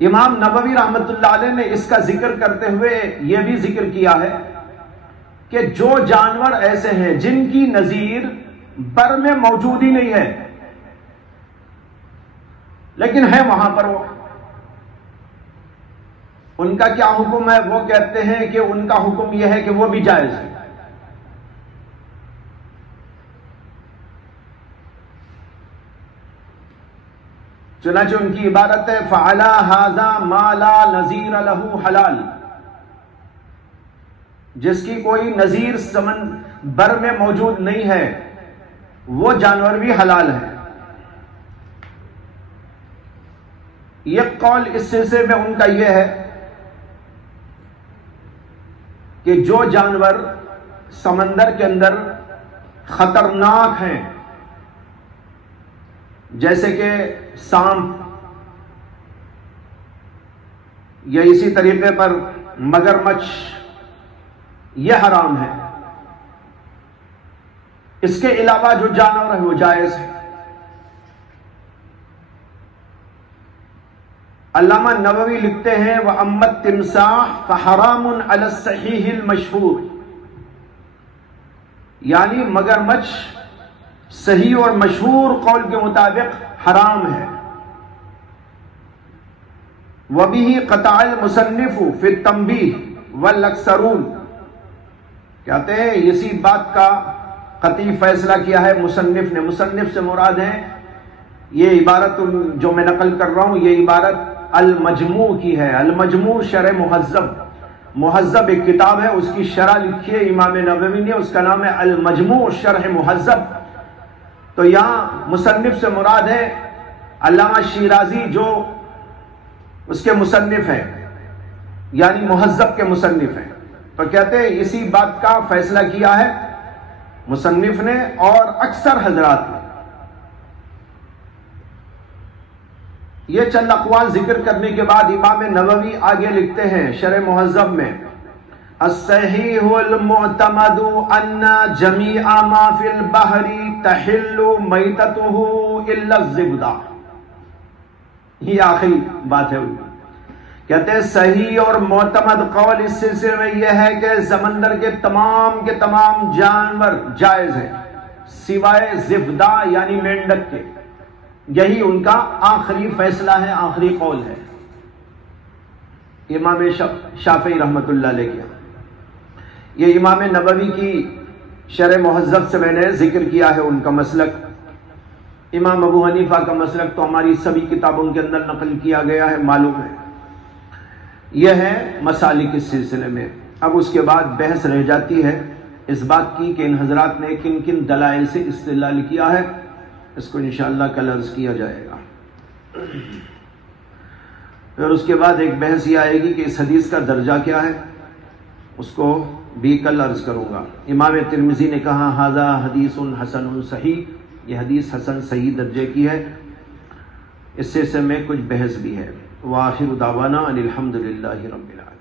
امام نووی رحمت اللہ علیہ نے اس کا ذکر کرتے ہوئے یہ بھی ذکر کیا ہے کہ جو جانور ایسے ہیں جن کی نظیر بر میں موجود ہی نہیں ہے لیکن ہے وہاں پر، وہ ان کا کیا حکم ہے؟ وہ کہتے ہیں کہ ان کا حکم یہ ہے کہ وہ بھی جائز ہے۔ چنانچہ ان کی عبارت ہے فَعَلَى هَذَا مَا لَا نَظِيرَ لَهُ حلال، جس کی کوئی نظیر بر میں موجود نہیں ہے وہ جانور بھی حلال ہے۔ یہ قول اس سلسلے میں ان کا یہ ہے کہ جو جانور سمندر کے اندر خطرناک ہیں جیسے کہ سانپ یا اسی طریقے پر مگرمچھ، یہ حرام ہے۔ اس کے علاوہ جو جانور ہے وہ جائز ہے۔ علامہ نووی لکھتے ہیں وَأَمَّا التِّمْسَاحُ فَحَرَامٌ عَلَى الصَّحِيحِ الْمَشْهُورِ، یعنی مگرمچھ صحیح اور مشہور قول کے مطابق حرام ہے۔ وَبِهِ قَطَعَ الْمُصَنِّفُ فِي التَّنْبِيهِ وَالْأَكْثَرُونَ، کہتے ہیں اسی بات کا قطعی فیصلہ کیا ہے مصنف نے۔ مصنف سے مراد ہے، یہ عبارت جو میں نقل کر رہا ہوں، یہ عبارت المجموع کی ہے. المجموع شرح مہذب، مہذب ایک کتاب ہے، اس کی شرح لکھی ہے امام نووی نے، اس کا نام ہے المجموع شرح مہذب. تو یہاں مصنف سے مراد ہے علامہ شیرازی جو اس کے مصنف ہیں، یعنی مہذب کے مصنف ہیں. تو کہتے ہیں اسی بات کا فیصلہ کیا ہے مصنف نے اور اکثر حضرات نے. یہ چند اقوال ذکر کرنے کے بعد امام نووی آگے لکھتے ہیں شرح مہذب میں، الصحیح المعتمد ان جمیع ما فی البحر تحل میتته الا الزبدہ. یہ آخری بات ہے ان کی. کہتے ہیں صحیح اور معتمد قول اس سلسلے میں یہ ہے کہ سمندر کے تمام جانور جائز ہیں سوائے زبدہ یعنی مینڈک کے. یہی ان کا آخری فیصلہ ہے، آخری قول ہے امام شافعی رحمۃ اللہ علیہ کیا. یہ امام نووی کی شرح مہذب سے میں نے ذکر کیا ہے ان کا مسلک. امام ابو حنیفہ کا مسلک تو ہماری سبھی کتابوں کے اندر نقل کیا گیا ہے، معلوم ہے. یہ ہے مسالک اس سلسلے میں. اب اس کے بعد بحث رہ جاتی ہے اس بات کی کہ ان حضرات نے کن کن دلائل سے استدلال کیا ہے. اس کو انشاءاللہ کل عرض کیا جائے گا. پھر اس کے بعد ایک بحث یہ آئے گی کہ اس حدیث کا درجہ کیا ہے، اس کو بھی کل عرض کروں گا. امام ترمذی نے کہا ھذا حدیث حسن صحیح، یہ حدیث حسن صحیح درجے کی ہے. اس سے میں کچھ بحث بھی ہے. وآخر دعوانا ان الحمد للہ رب العالمین.